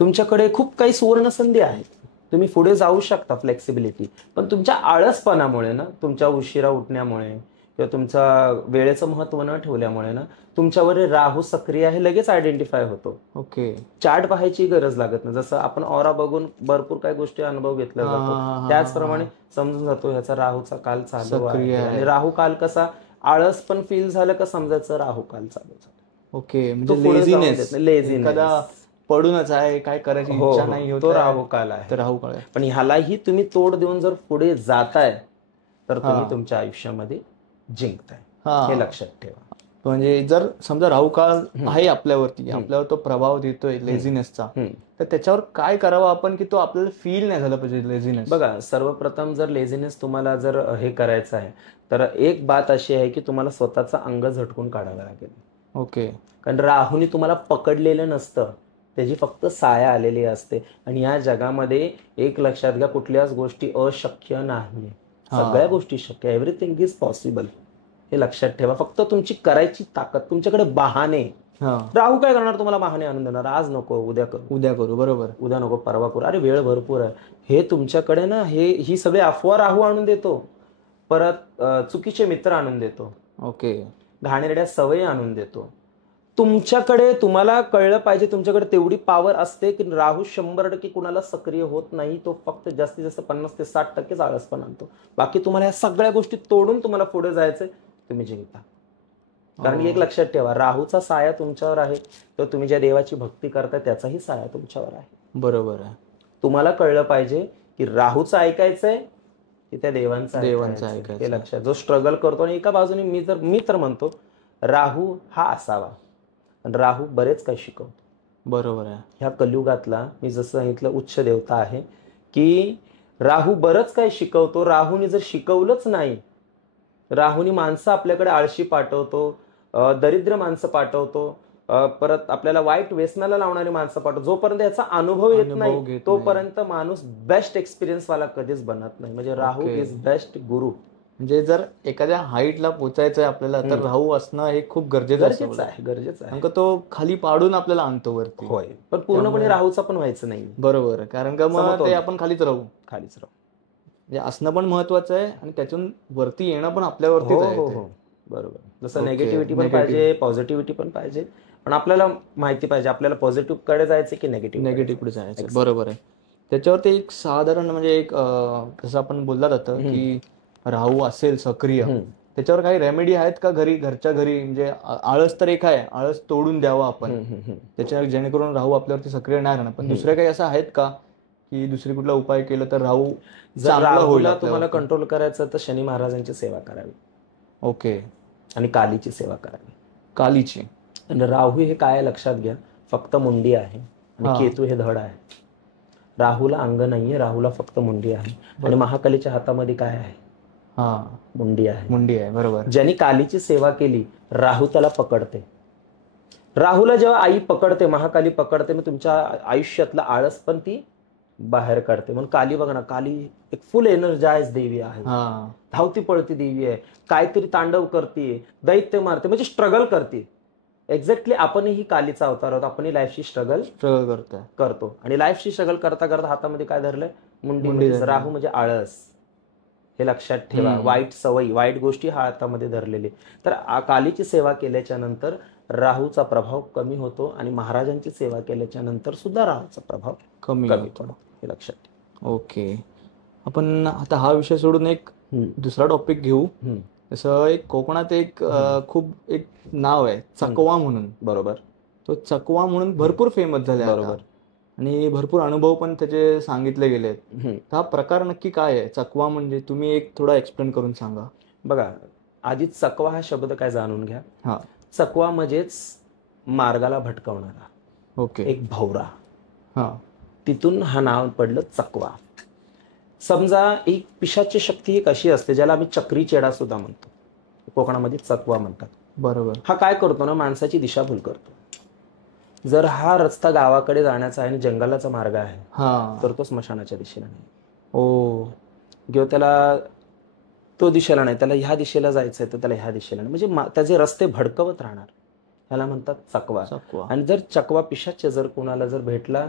तुमच्याकडे खूप काही सुवर्ण संधी आहेत, तुम्ही पुढे जाऊ शकता, फ्लेक्सिबिलिटी. पण तुमच्या आळसपणामुळे ना, तुमच्या उशिरा उठण्यामुळे किंवा तुमच्या वेळेचं महत्व न ठेवल्यामुळे ना, तुमच्यावर राहू सक्रिय आहे लगेच आयडेंटिफाय होतो. ओके. चार्ट पाहायची गरज लागत नाही. जसं आपण ऑरा बघून भरपूर काही गोष्टी अनुभव घेतला जातो, त्याचप्रमाणे समजून जातो ह्याचा राहूचा काल चालू आहे. आणि राहू काल कसा, आळस पण फील झालं का समजायचं राहू काल चालू झालं. ओके. म्हणजे लेझीनेस, पडूनच आहे, काय करायची इच्छा नाही होत, तो राहू काल आहे. पण ह्यालाही तुम्ही तोड देऊन जर पुढे जाताय तर तुम्ही तुमच्या आयुष्यामध्ये जिंकताय. हे लक्षात ठेवा. म्हणजे जर समजा राहू काळ आहे आपल्यावरती, आपल्यावर तो प्रभाव देतोय लेझीनेसचा, तर त्याच्यावर काय करावं आपण की तो आपल्याला फील नाही झालं पाहिजे लेझीनेस? बघा, सर्वप्रथम जर लेझीनेस तुम्हाला जर हे करायचं आहे तर एक बात अशी आहे की तुम्हाला स्वतःचं अंग झटकून काढावं लागेल. ओके. कारण राहूने तुम्हाला पकडलेलं नसतं, त्याची फक्त साया आलेली असते. आणि या जगामध्ये एक लक्षात घ्या, कुठल्याच गोष्टी अशक्य नाही, सगळ्या गोष्टी शक्य. Everything is possible. हे लक्षात ठेवा. फक्त तुमची करायची ताकद. तुमच्याकडे बहाणे. राहू काय करणार, तुम्हाला बहाणे आणून देणार. आज नको, उद्या करू. बरोबर. उद्या नको, परवा करू. अरे वेळ भरपूर आहे. हे तुमच्याकडे ना, ही सगळे अफवा राहू आणून देतो. परत चुकीचे मित्र आणून देतो. ओके. घाणेरड्या सवयी आणून देतो. तुमच्याकडे, तुम्हाला कळलं पाहिजे, तुमच्याकडे तेवढी पॉवर असते की राहू 100% कुणाला सक्रिय होत नाही. तो फक्त जास्तीत जास्त 50 ते 60% आळसपण आणतो. बाकी तुम्हाला या सगळ्या गोष्टी तोडून तुम्हाला पुढे जायचंय, तुम्ही जिंकता. कारण एक लक्षात ठेवा, राहूचा साया तुमच्यावर आहे, तर तुम्ही ज्या देवाची भक्ती करताय त्याचाही साया तुमच्यावर आहे. बरोबर आहे. तुम्हाला कळलं पाहिजे की राहूचं ऐकायचंय की त्या देवांचं ऐकायचं. हे लक्षात. जो स्ट्रगल करतो, आणि एका बाजूने मी तर म्हणतो राहू हा असावा. राहू बरेच काही शिकवतो. बरोबर आहे. ह्या कलियुगातला मी जसं सांगितलं उच्च देवता आहे की राहू बरंच काय शिकवतो. राहूने जर शिकवलंच नाही, राहूनी माणसं आपल्याकडे आळशी पाठवतो, दरिद्र माणसं पाठवतो, परत आपल्याला वाईट व्यसनाला लावणारी माणसं पाठवतो. जोपर्यंत याचा अनुभव येत नाही तोपर्यंत माणूस बेस्ट एक्सपिरियन्स वाला कधीच बनत नाही. म्हणजे राहू इज बेस्ट गुरु. म्हणजे जर एखाद्या हाईटला पोचायचंय आपल्याला तर राहू असणं हे खूप गरजेचं आहे. कारण का तो खाली पाडून आपल्याला आणतो वरती. होय, पण पूर्णपणे राहूचा पण व्हायचं नाही. बरोबर, कारण का मग ते आपण खालीच राहू. म्हणजे असणं पण महत्वाचं आहे आणि त्यातून वरती येणं पण आपल्यावरतीच आहे. बरोबर. जसं नेगेटिव्हिटी पण पाहिजे, पॉझिटिव्हिटी पण पाहिजे, पण आपल्याला माहिती पाहिजे आपल्याला पॉझिटिव्ह कडे जायचं की नेगेटिव्ह कडे जायचं. बरोबर आहे. त्याच्यावरती एक साधारण म्हणजे एक जसं आपण बोलला जातं की राहू असेल सक्रिय, त्याच्यावर काही रेमेडी आहेत का घरच्या घरी? म्हणजे आळस तर एक आहे, आळस तोडून द्यावा आपण त्याच्या, जेणेकरून राहू आपल्यावरती सक्रिय नाही राहणार. पण दुसरे काही असं आहेत का की दुसरी कुठला उपाय केला तर राहू चांगला होईल? तुम्हाला कंट्रोल करायचं तर शनी महाराजांची सेवा करावी. ओके. आणि कालीची सेवा करावी. कालीची. आणि राहू हे काय लक्षात घ्या, फक्त मुंडी आहे आणि केतू हे धड आहे. राहूला अंग नाहीये, राहूला फक्त मुंडी आहे. आणि महाकालीच्या हातामध्ये काय आहे? मुंडी आहे. बरोबर. ज्यांनी कालीची सेवा केली राहू त्याला पकडते. राहूला जेव्हा आई पकडते, महाकाली पकडते, मग तुमच्या आयुष्यातला आळस पण ती बाहेर काढते. म्हणून काली बघा ना, काली एक फुल एनर्जाइज देवी आहे, धावती पळती देवी आहे, काहीतरी तांडव करते, दैत्य मारते, म्हणजे स्ट्रगल करते. एक्झॅक्टली आपणही कालीचा अवतार आहोत. आपण लाईफशी स्ट्रगल करतो आणि लाईफशी स्ट्रगल करता करता हातामध्ये काय धरलंय? मुंडी. राहू म्हणजे आळस, हे लक्षात ठेवा. वाईट सवयी, वाईट गोष्टी हातामध्ये धरलेले. तर कालीची सेवा केल्याच्या नंतर राहूचा प्रभाव कमी होतो आणि महाराजांची सेवा केल्याच्या नंतर सुद्धा राहूचा प्रभाव कमी होतो. हे लक्षात ठेवा. ओके. आपण आता हा विषय सोडून एक दुसरा टॉपिक घेऊ. जसं एक कोकणात एक खूप एक नाव आहे चकवा म्हणून. बरोबर. तो चकवा म्हणून भरपूर फेमस झाले. बरोबर. आणि भरपूर अनुभव पण त्याचे सांगितले गेलेत. हा प्रकार नक्की काय आहे चकवा म्हणजे? तुम्ही एक थोडा एक्सप्लेन करून सांगा. बघा, आधी चकवा हा शब्द काय जाणून घ्या. चकवा म्हणजेच मार्गाला भटकवणारा. ओके. एक भवरा. तिथून हा नाव पडलं चकवा. समजा एक पिशाची शक्ती एक अशी असते ज्याला आम्ही चक्री चेडा सुद्धा म्हणतो, कोकणामध्ये चकवा म्हणतात. बरोबर. हा काय करतो ना, माणसाची दिशाभूल करतो. जर हा रस्ता गावाकडे जाण्याचा आहे आणि जंगलाचा मार्ग आहे तर तो स्मशानाच्या दिशेला नाही. किंवा त्याला तो दिशेला नाही, त्याला ह्या दिशेला जायचंय तर त्याला ह्या दिशेला नाही. म्हणजे त्याचे रस्ते भडकवत राहणार, ह्याला म्हणतात चकवा. आणि जर चकवा पिशाच जर कोणाला जर भेटला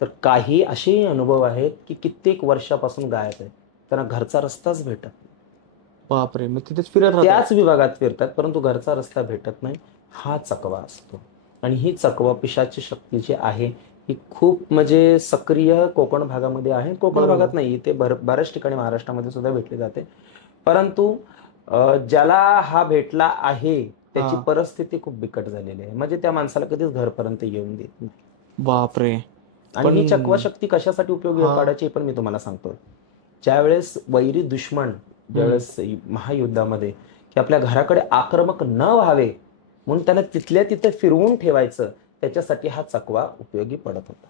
तर काही असे अनुभव आहेत की कित्येक वर्षापासून गायब आहेत, त्यांना घरचा रस्ताच भेटत नाही. बापरे. मग तिथेच फिरत, त्याच विभागात फिरतात परंतु घरचा रस्ता भेटत नाही. हा चकवा असतो. आणि ही चकवा पिशाची शक्ती जी आहे ही खूप म्हणजे सक्रिय कोकण भागामध्ये आहे. कोकण भागात नाही, ते बऱ्याच ठिकाणी महाराष्ट्रामध्ये सुद्धा भेटले जाते. परंतु ज्याला हा भेटला आहे त्याची परिस्थिती खूप बिकट झालेली आहे. म्हणजे त्या माणसाला कधीच घरपर्यंत येऊन देत नाही. बापरे. आणि ही चकवा शक्ती कशासाठी उपयोगी काढायची पण मी तुम्हाला सांगतो. ज्यावेळेस वैरी दुश्मन ज्यावेळेस महायुद्धामध्ये की आपल्या घराकडे आक्रमक न व्हावे म्हणून त्याला तिथल्या तिथे फिरवून ठेवायचं, त्याच्यासाठी हा चकवा उपयोगी पडत होता.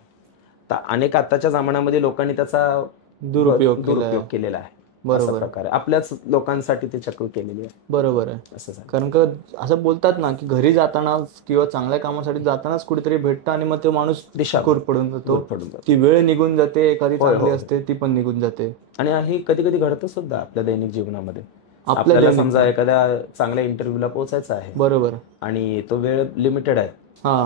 तर अनेक आताच्या जमान्यामध्ये लोकांनी त्याचा दुरुपयोग केलेला आहे. बरोबर प्रकारे आपल्याच लोकांसाठी ते चक्र केलेली आहे. बरोबर आहे. असं कारण का असं बोलतात ना की घरी जाताना किंवा चांगल्या कामासाठी जातानाच कुठेतरी भेटतं आणि मग तो माणूस दिशाभूल पडून जातो. ती वेळ निघून जाते, एखादी चांगली असते ती पण निघून जाते. आणि हे कधी कधी घडतं सुद्धा आपल्या दैनिक जीवनामध्ये. आपल्याला समजा एखाद्या चांगल्या इंटरव्ह्यूला पोहोचायचं आहे. बरोबर. आणि तो वेळ लिमिटेड आहे.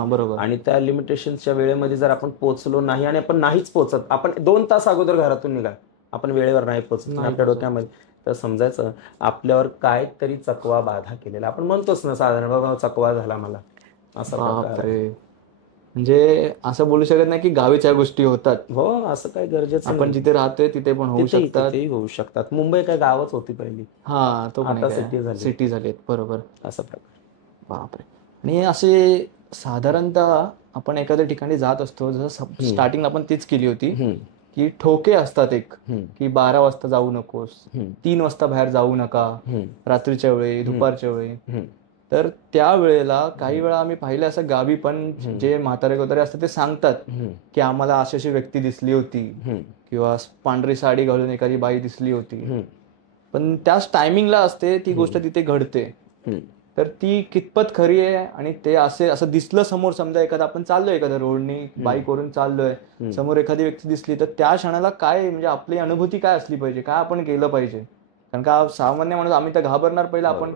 बरोबर. आणि त्या लिमिटेशनच्या वेळेमध्ये जर आपण पोहोचलो नाही आणि आपण नाहीच पोहोचत, आपण 2 तास अगोदर घरातून निघा, आपण वेळेवर नाही पोहोचत आपल्या डोक्यामध्ये, तर समजायचं आपल्यावर काहीतरी चकवा बाधा केलेला. आपण म्हणतोच ना साधारण, बाबा चकवा झाला मला, असं. म्हणजे असं बोलू शकत नाही की गावीच या गोष्टी होतात. हो, असं काही गरजेचं आपण जिथे राहतोय तिथे पण होऊ शकतात. मुंबई काय गावच होती पहिली, तो आता सिटी झाली. बरोबर. असा प्रकार. बापरे. आणि असे साधारणतः आपण एखाद्या ठिकाणी जात असतो, जसं स्टार्टिंग आपण तीच केली होती की ठोके असतात एक की 12 वाजता जाऊ नकोस, 3 वाजता बाहेर जाऊ नका, रात्रीच्या वेळी, दुपारच्या वेळी. तर त्यावेळेला काही वेळा आम्ही पाहिलं असं गावी पण जे म्हातारे वगैरे असतात ते सांगतात की आम्हाला अशी अशी व्यक्ती दिसली होती किंवा पांढरी साडी घालून एखादी बाई दिसली होती, पण त्याच टायमिंगला असते ती गोष्ट तिथे घडते. तर ती कितपत खरी आहे आणि ते असं दिसलं समोर, समजा एखादा आपण चाललोय एखाद्या रोडनी बाईकवरून चाललोय, समोर एखादी व्यक्ती दिसली तर त्या क्षणाला काय म्हणजे आपली अनुभूती काय असली पाहिजे, काय आपण केलं पाहिजे? कारण का सामान्य माणूस आम्ही तर घाबरणार पहिला आपण,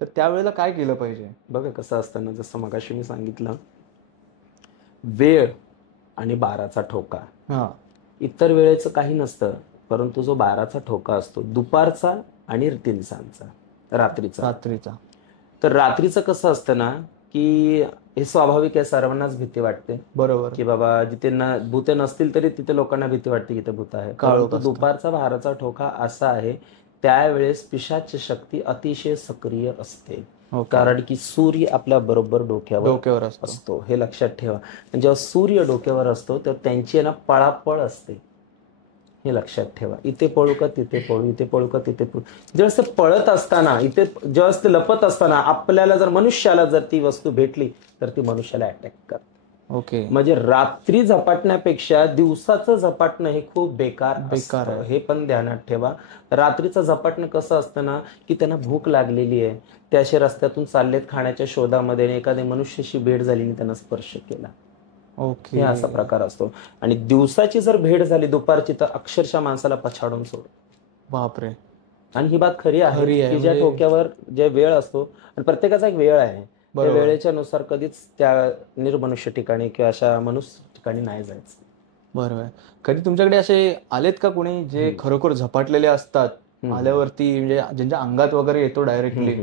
तर त्यावेळेला काय केलं पाहिजे? बघा कसं असतं ना, जसं मगाशी मी सांगितलं, वेळ आणि 12चा ठोका. इतर वेळेचं काही नसतं, परंतु जो 12चा ठोका असतो दुपारचा आणि दिवसांचा, रात्रीचा. तर रात्रीचं कसं असतं ना, की हे स्वाभाविक आहे, सर्वांनाच भीती वाटते. बरोबर. की बाबा जिथे भूते नसतील तरी तिथे लोकांना भीती वाटते की इथे भूत आहे. परंतु दुपारचा 12चा ठोका असा आहे, त्यावेळेस पिशाच शक्ती अतिशय सक्रिय असते. कारण की सूर्य आपल्या बरोबर डोक्यावर असतो, हे लक्षात ठेवा. जेव्हा सूर्य डोक्यावर असतो तर त्यांची ना पळापळ असते, हे लक्षात ठेवा. इथे पळू का तिथे पळू, इथे पळू का तिथे पळू. जेव्हा ते पळत असताना, इथे जेव्हा ते लपत असताना आपल्याला जर मनुष्याला जर ती वस्तू भेटली तर ती मनुष्याला अटॅक करते. म्हणजे रात्री झपाटण्यापेक्षा दिवसाचं झपाटणं हे खूप बेकार असतं, हे पण ध्यानात ठेवा. रात्रीचं झपाटणं कसं असतं ना, की त्यांना भूक लागलेली आहे, ते असे रस्त्यातून चाललेत खाण्याच्या शोधामध्ये, एखाद्या मनुष्याशी भेट झाली आणि त्यांना स्पर्श केला, हे असा प्रकार असतो. आणि दिवसाची जर भेट झाली दुपारची तर अक्षरशः माणसाला पछाडून सोडतो. बापरे. आणि ही बात खरी आहे की ज्या ठोक्यावर जे वेळ असतो, आणि प्रत्येकाचा एक वेळ आहे, त्या वेळेच्या नुसार कधीच त्या निर्मनुष्य ठिकाणी किंवा अशा मनुष्य ठिकाणी नाही जायचं. बरोबर. कधी तुमच्याकडे असे आलेत का कोणी जे खरोखर झपाटलेले असतात, आल्यावरती म्हणजे ज्यांच्या अंगात वगैरे येतो डायरेक्टली,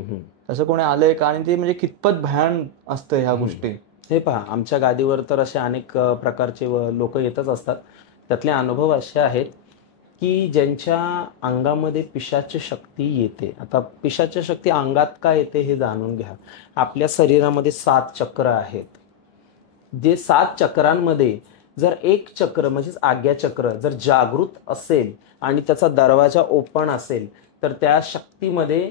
असं कोणी आलंय का? आणि ते म्हणजे कितपत भयान असतं ह्या गोष्टी? हे पहा, आमच्या गादीवर तर असे अनेक प्रकारचे लोक येतच असतात. त्यातले अनुभव असे आहेत की ज्यांच्या अंगामध्ये पिशाच शक्ती येते. आता पिशाच शक्ती अंगात का येते हे जाणून घ्या. आपल्या शरीरामध्ये 7 चक्र आहेत. जे 7 चक्रांमध्ये जर एक चक्र म्हणजेच आज्ञाचक्र जर जागृत असेल आणि त्याचा दरवाजा ओपन असेल तर त्या शक्तीमध्ये,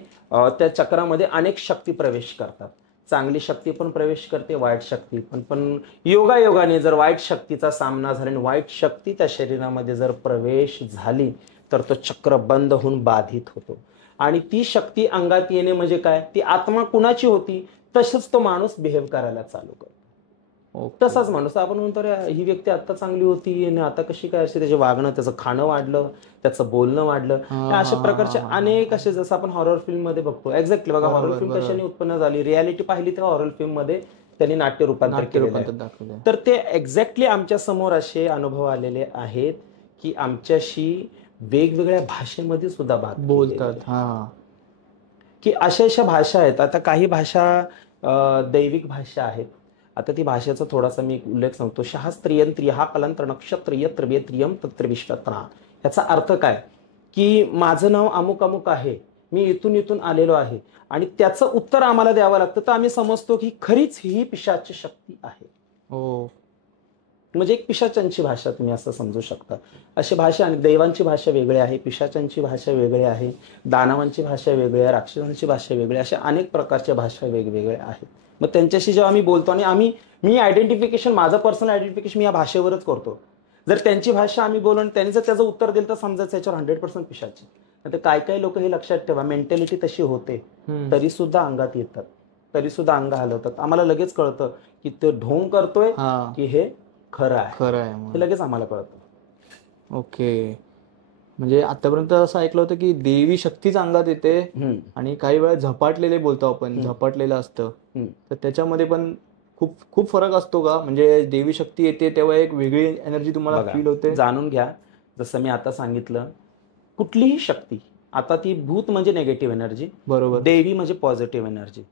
त्या चक्रामध्ये अनेक शक्ती प्रवेश करतात. चांगली शक्ती पण प्रवेश करते, वाईट शक्ती पण योगायोगाने जर वाईट शक्तीचा सामना झाला आणि वाईट शक्ती त्या शरीरामध्ये जर प्रवेश झाली तर तो चक्र बंद होऊन बाधित होतो. आणि ती शक्ती अंगात येणे म्हणजे काय, ती आत्मा कुणाची होती तसंच तो माणूस बिहेव करायला चालू करतो. तसाच माणूस आपण म्हणतो, ही व्यक्ती आता चांगली होती आणि आता कशी काय असे, त्याचे वागणं, त्याचं खाणं वाढलं, त्याचं बोलणं वाढलं. अशा प्रकारचे अनेक असे, जसं आपण हॉरर फिल्म मध्ये बघतो. एक्झॅक्टली बघा, हॉरर फिल्म कशाने उत्पन्न झाली, रियालिटी पाहिली तेव्हा हॉरर फिल्म मध्ये त्यांनी नाट्य रूपांतर केलं. तर ते एक्झॅक्टली आमच्या समोर असे अनुभव आलेले आहेत की आमच्याशी वेगवेगळ्या भाषेमध्ये सुद्धा बोलतात, की अशा भाषा आहेत. आता काही भाषा दैविक भाषा आहेत. आता ती भाषेचा थोडासा मी उल्लेख सांगतो. शास्त्रियंत्रिय हा कलंत्र नक्षत्रिय त्रियत्रियम तत्र विश्वत्रा. याचा अर्थ काय, की माझं नाव अमुक अमुक आहे, मी इथून इथून आलेलो आहे, आणि त्याचं उत्तर आम्हाला द्यावं लागतं. तर आम्ही समजतो की खरीच ही पिशाची शक्ती आहे. म्हणजे एक पिशाचांची भाषा तुम्ही असं समजू शकता. अशी भाषा, आणि दैवांची भाषा वेगळी आहे, पिशाचांची भाषा वेगळी आहे, दानवांची भाषा वेगळी आहे, राक्षसांची भाषा वेगळी, अशा अनेक प्रकारच्या भाषा वेगवेगळ्या आहेत. मग त्यांच्याशी जेव्हा आम्ही बोलतो आणि मी आयडेंटिफिकेशन, माझं पर्सनल आयडेंटिफिकेशन मी या भाषेवरच करतो. जर त्यांची भाषा आम्ही बोलू आणि त्यांनी जर त्याचं उत्तर दिलं तर समजायचं याच्यावर 100% पिशाची. तर काय लोक हे लक्षात ठेवा, मेंटॅलिटी तशी होते, तरी सुद्धा अंगात येतात, तरी सुद्धा अंग हलवतात. आम्हाला लगेच कळतं की तो ढोंग करतोय की हे खरं आहे, हे लगेच आम्हाला कळतं. म्हणजे आतापर्यंत असं ऐकलं होतं की देवी शक्तीच अंगात येते, आणि काही वेळा झपाटलेले बोलतो आपण, झपाटलेलं असतं, तर त्याच्यामध्ये पण खूप खूप फरक असतो का? म्हणजे देवी शक्ती येते तेव्हा एक वेगळी एनर्जी तुम्हाला फील होते? जाणून घ्या. जसं मी आता सांगितलं, कुठलीही शक्ती, आता ती भूत म्हणजे निगेटिव्ह एनर्जी, बरोबर, देवी म्हणजे पॉझिटिव्ह एनर्जी.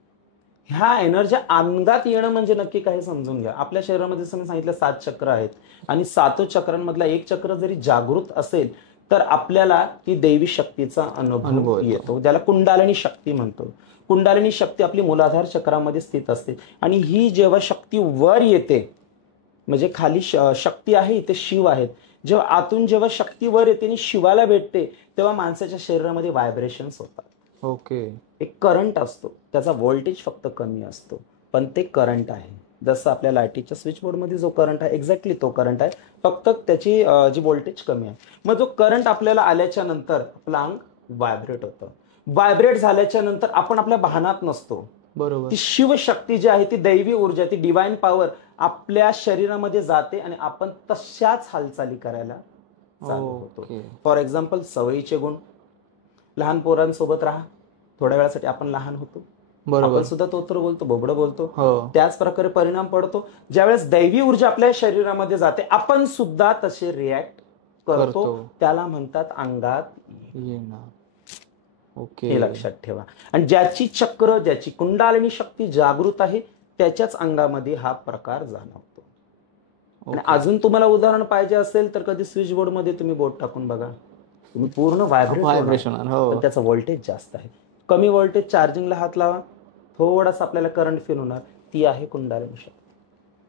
ह्या एनर्जी अंगात येणं म्हणजे नक्की काय समजून घ्या. आपल्या शरीरामध्ये जसं मी सांगितलं 7 चक्र आहेत, आणि 7 चक्रांमधला एक चक्र जरी जागृत असेल तर आपल्याला ती देवी शक्तीचा अनुभव येतो, ज्याला कुंडालिनी शक्ती म्हणतो. कुंडालिनी शक्ती आपली मूलाधार चक्रामध्ये स्थित असते, आणि ही जेव्हा शक्ती वर येते, म्हणजे खाली शक्ती आहे, इथे शिव आहेत, जेव्हा आतून जेव्हा शक्ती वर येते आणि शिवाला भेटते तेव्हा माणसाच्या शरीरामध्ये व्हायब्रेशन्स होतात. ओके. एक करंट असतो, त्याचा व्होल्टेज फक्त कमी असतो, पण ते करंट आहे. जसं आपल्या लाईटीच्या स्विचबोर्डमध्ये जो करंट आहे एक्झॅक्टली तो करंट आहे, फक्त त्याची जी व्होल्टेज कमी आहे. मग जो करंट आपल्याला आल्याच्या नंतर आपलं अंग व्हायब्रेट होतं. व्हायब्रेट झाल्याच्या नंतर आपण आपल्या भानात नसतो. बरोबर. ती शिवशक्ती जी आहे, ती दैवी ऊर्जा, ती डिवाइन पॉवर आपल्या शरीरामध्ये जाते आणि आपण तशाच हालचाली करायला चालू होतो. ओके. फॉर एक्झाम्पल सवयीचे गुण. लहान पोरांसोबत राहा, थोड्या वेळासाठी आपण लहान होतो, आपण बरोबर. सुद्धा तोत्र बोलतो, बोबडं बोलतो. हो. त्याच प्रकारे परिणाम पडतो. ज्यावेळेस दैवी ऊर्जा आपल्या शरीरामध्ये जाते, आपण सुद्धा तसे रिॲक्ट करतो. त्याला म्हणतात अंगात येणं. ओके. हे लक्षात ठेवा. आणि ज्याची चक्र, ज्याची कुंडालिनी शक्ती जागृत आहे, त्याच्याच अंगामध्ये हा प्रकार जाणवतो. आणि अजून तुम्हाला उदाहरण पाहिजे असेल तर कधी स्विच बोर्ड मध्ये तुम्ही बोट टाकून बघा, तुम्ही पूर्ण व्हायब्रेशन. हो. त्याचं व्होल्टेज जास्त आहे. कमी व्होल्टेज चार्जिंगला हात लावा, थोडासा आपल्याला करंट फील होणार, ती आहे कुंडालिनी शक्ती.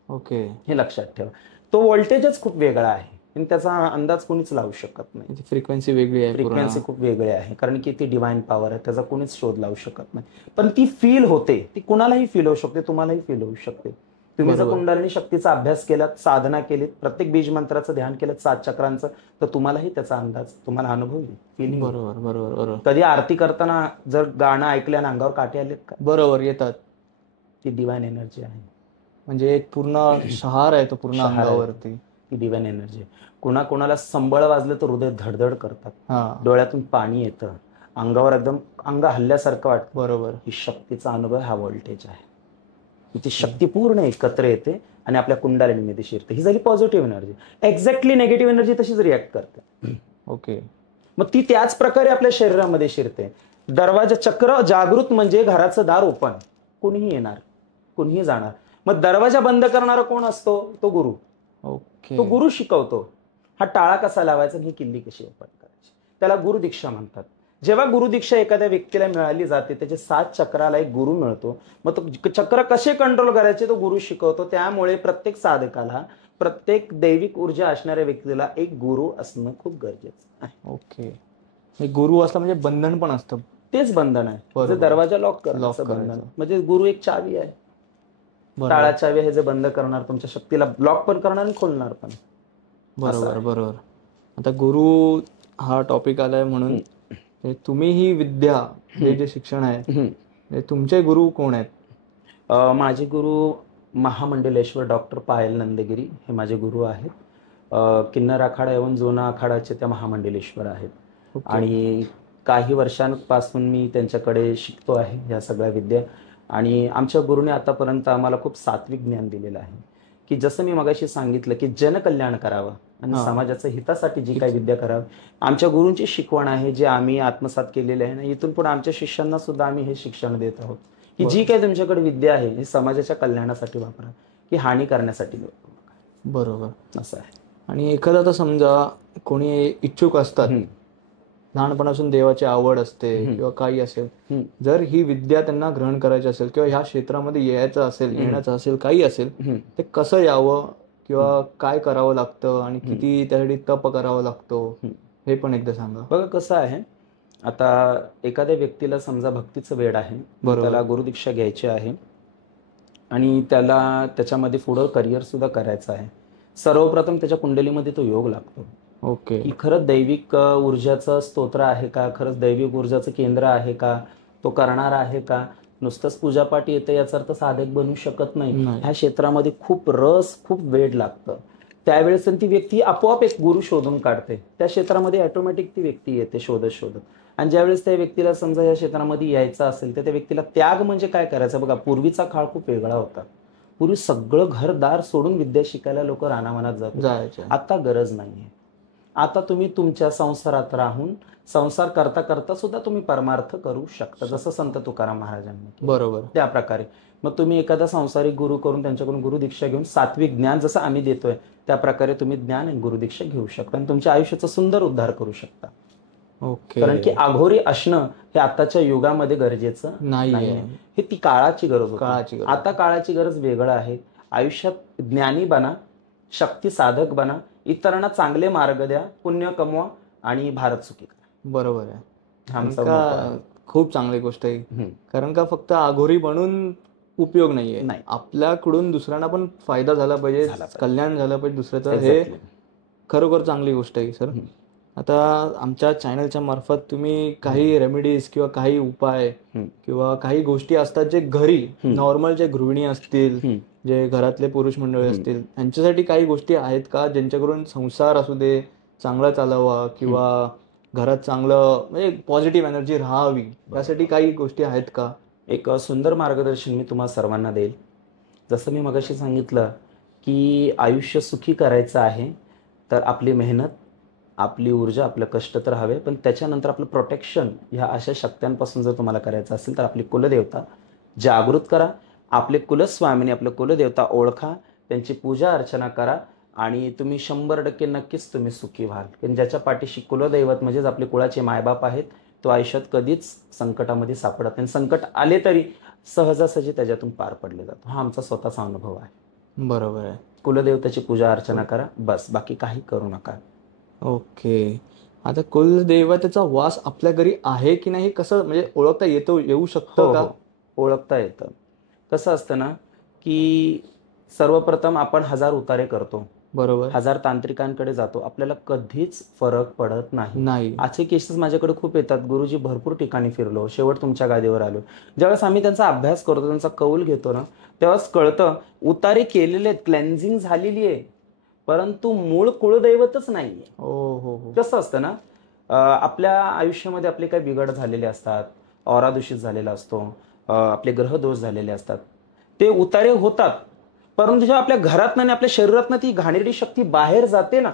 ओके. हे लक्षात ठेवा. तो व्होल्टेजच खूप वेगळा आहे आणि त्याचा अंदाज कोणीच लावू शकत नाही. फ्रिक्वेन्सी वेगळी आहे. फ्रिक्वेन्सी खूप वेगळी आहे, कारण की ती डिवाइन पॉवर आहे, त्याचा कोणीच शोध लावू शकत नाही. पण ती फील होते, ती कुणालाही फील होऊ शकते, तुम्हालाही फील होऊ शकते. तुम्ही जर कुंडलिनी शक्तीचा अभ्यास केलात, साधना केलीत, प्रत्येक बीज मंत्राचं ध्यान केलं, 7 चक्रांचं, तर तुम्हालाही त्याचा अंदाज, तुम्हाला अनुभव येईल, फीलिंग. बरोबर बरोबर बरोबर. कधी आरती करताना जर गाणं ऐकल्यानं अंगावर काटे आलेत का? बरोबर, येतात. ती डिवाइन एनर्जी आहे. म्हणजे एक पूर्ण शहार आहे तो पूर्ण अंगावरती. ती डिवाइन एनर्जी आहे. कोणाला संबळ वाजलं तर हृदय धडधड करतात, डोळ्यातून पाणी येतं, अंगावर एकदम अंग हल्ल्यासारखं वाटतं. बरोबर. ही शक्तीचा अनुभव, हा व्होल्टेज आहे. ती शक्ती पूर्ण एकत्र येते आणि आपल्या कुंडालिनीमध्ये शिरते. ही झाली positive energy. Exactly negative energy तशीच रिॲक्ट करते. ओके. मग ती त्याच प्रकारे आपल्या शरीरामध्ये शिरते. दरवाजा चक्र जागृत म्हणजे घराचं दार ओपन, कुणीही येणार, कुणीही जाणार. मग दरवाजा बंद करणारा कोण असतो? तो गुरु. ओके. तो गुरु शिकवतो, हा टाळा कसा लावायचा, ही किल्ली कशी ओपन करायची. त्याला गुरुदीक्षा म्हणतात. जेव्हा गुरुदीक्षा एखाद्या व्यक्तीला मिळाली जाते, त्याचे 7 चक्राला एक गुरु मिळतो. मग तो चक्र कसे कंट्रोल करायचे तो गुरु शिकवतो. त्यामुळे प्रत्येक साधकाला, प्रत्येक दैविक ऊर्जा असणाऱ्या व्यक्तीला एक गुरु असणं खूप गरजेचं आहे. ओके. गुरु असला म्हणजे बंधन पण असतं. तेच बंधन आहे, जे दरवाजा लॉक करायचं बंधन. म्हणजे गुरु एक चावी आहे, टाळा चावी आहे, जे बंद करणार, तुमच्या शक्तीला ब्लॉक पण करणार आणि खोलणार पण. बरोबर बरोबर. आता गुरु हा टॉपिक आलाय म्हणून तुम्ही ही विद्या, हे जे शिक्षण आहे, तुमचे गुरु कोण आहेत? माझे गुरु महामंडलेश्वर डॉक्टर पायल नंदगिरी हे माझे गुरु आहेत. किन्नर आखाडा एवं जोना आखाडाचे त्या महामंडलेश्वर आहेत. आणि काही वर्षांपासून मी त्यांच्याकडे शिकतो आहे या सगळ्या विद्या. आणि आमच्या गुरुने आतापर्यंत आम्हाला खूप सात्विक ज्ञान दिलेलं आहे, की जसं मी मगाशी सांगितलं की जनकल्याण करावं आणि समाजाच्या हितासाठी जी काही विद्या करावी. आमच्या गुरूंची शिकवण आहे, जे आम्ही आत्मसात केलेले आहे ना. इथून पुढे आमच्या शिष्यांना सुद्धा आम्ही हे शिक्षण देत आहोत, की जी काही तुमच्याकडे विद्या आहे ही समाजाच्या कल्याणासाठी वापरा, की हानी करण्यासाठी वापरा. बरोबर, असं आहे. आणि एखादा आता समजा कोणी इच्छुक असतात, लहानपणापासून देवाची आवड असते किंवा काही असेल, जर ही विद्या त्यांना ग्रहण करायची असेल किंवा ह्या क्षेत्रामध्ये येण्याचं असेल, काही असेल, ते कसं यावं किंवा काय करावं लागतं आणि किती त्यासाठी तप करावं लागतो, हे पण एकदा सांगा. बघा कसं आहे, आता एखाद्या व्यक्तीला समजा भक्तीचं वेड आहे, त्याला गुरुदीक्षा घ्यायची आहे आणि त्याला त्याच्यामध्ये पुढं करिअर सुद्धा करायचं आहे. सर्वप्रथम त्याच्या कुंडलीमध्ये तो योग लागतो. ओके. की खरंच दैविक ऊर्जाचं स्तोत्र आहे का, खरंच दैविक ऊर्जाचं केंद्र आहे का, तो करणार आहे का. नुसतंच पूजापाठ येतं याचा अर्थ साधक बनू शकत नाही. ह्या क्षेत्रामध्ये खूप रस, खूप वेळ लागतं. त्यावेळेस ती व्यक्ती आपोआप एक गुरु शोधून काढते. त्या क्षेत्रामध्ये ऑटोमॅटिक ती व्यक्ती येते शोधत. आणि ज्यावेळेस त्या व्यक्तीला समजा या क्षेत्रामध्ये यायचं असेल तर त्या व्यक्तीला त्याग म्हणजे काय करायचं. बघा, पूर्वीचा काळ खूप वेगळा होता. पूर्वी सगळं घरदार सोडून विद्या शिकायला लोक रानावनात जायचे. आता गरज नाहीये. आता तुम्ही तुमच्या संसारात राहून संसार करता करता सुद्धा तुम्ही परमार्थ करू शकता, जसं संत तुकाराम महाराजांनी. बरोबर. त्या प्रकारे मग तुम्ही एखादा संसारिक गुरु करून त्यांच्याकडून गुरुदीक्षा घेऊन सात्विक ज्ञान जसं आम्ही देतोय त्या प्रकारे तुम्ही ज्ञान आणि गुरुदीक्षा घेऊ शकता आणि तुमच्या आयुष्याचा सुंदर उद्धार करू शकता. ओके. कारण की अघोरी असणं हे आताच्या युगामध्ये गरजेचं नाहीये. हे ती काळाची गरज होती. आता काळाची गरज वेगळं आहे. आयुष्यात ज्ञानी बना, शक्ती साधक बना, इतरांना चांगले मार्ग द्या, पुण्य कमवा आणि भारत सुखी करा. बरोबर आहे. खूप चांगली गोष्ट आहे. कारण का फक्त आघोरी बनून उपयोग नाहीये. आपल्याकडून दुसऱ्यांना पण फायदा झाला पाहिजे, कल्याण झालं पाहिजे दुसऱ्याचं, हे खरोखर चांगली गोष्ट आहे सर. आता आमच्या चॅनलच्या मार्फत तुम्ही काही रेमेडीज किंवा काही उपाय किंवा काही गोष्टी असतात जे घरी नॉर्मल जे गृहिणी असतील, जे घरातले पुरुष मंडळी असतील, यांच्यासाठी काही गोष्टी आहेत का ज्यांच्याकडून संसार असू दे चांगला चालावा किंवा घरात चांगलं म्हणजे पॉझिटिव्ह एनर्जी राहावी, यासाठी काही गोष्टी आहेत का? एक सुंदर मार्गदर्शन मी तुम्हा सर्वांना देईल. जसं मी मगाशी सांगितलं की आयुष्य सुखी करायचं आहे तर आपली मेहनत, आपली ऊर्जा, आपलं कष्ट तर हवे, पण त्याच्यानंतर आपलं प्रोटेक्शन ह्या अशा शक्त्यांपासून जर तुम्हाला करायचं असेल तर आपली कुलदेवता जागृत करा, आपले कुलस्वामिनी, आपलं कुलदेवता ओळखा, त्यांची पूजा अर्चना करा आणि तुम्ही 100% नक्कीच तुम्ही सुखी व्हाल. कारण ज्याच्या पाठीशी कुलदैवत म्हणजेच आपले कुळाचे मायबाप आहेत तो आयुष्यात कधीच संकटामध्ये सापडत नाही. संकट आले तरी सहजासहजी त्याच्यातून पार पडले जातो. हा आमचा स्वतःचा अनुभव आहे. बरोबर आहे. कुलदेवताची पूजा अर्चना करा, बस, बाकी काही करू नका. ओके. आता कुलदेवतेचा वास आपल्या घरी आहे की नाही कसं म्हणजे ओळखता येऊ शकतं का? ओळखता येतं. कसं असतं ना की सर्वप्रथम आपण 1000 उतारे करतो, बरोबर, 1000 तांत्रिकांकडे जातो, आपल्याला कधीच फरक पडत नाही. असे केसेस माझ्याकडे खूप येतात. गुरुजी भरपूर ठिकाणी फिरलो, शेवट तुमच्या गादीवर आलो. ज्यावेळेस आम्ही त्यांचा अभ्यास करतो, त्यांचा कौल घेतो ना, तेव्हाच कळतं उतारे केलेले आहेत, क्लेन्झिंग झालेली आहे, परंतु मूळ कुळदैवतच नाहीये. कसं असतं ना, आपल्या आयुष्यामध्ये आपले काही बिघड झालेले असतात, ऑरा दूषित झालेला असतो, आपले ग्रह दोष झालेले असतात, ते उतारे होतात. परंतु जेव्हा आपल्या घरातनं आणि आपल्या शरीरातनं ती घाणेरडी शक्ती बाहेर जाते ना,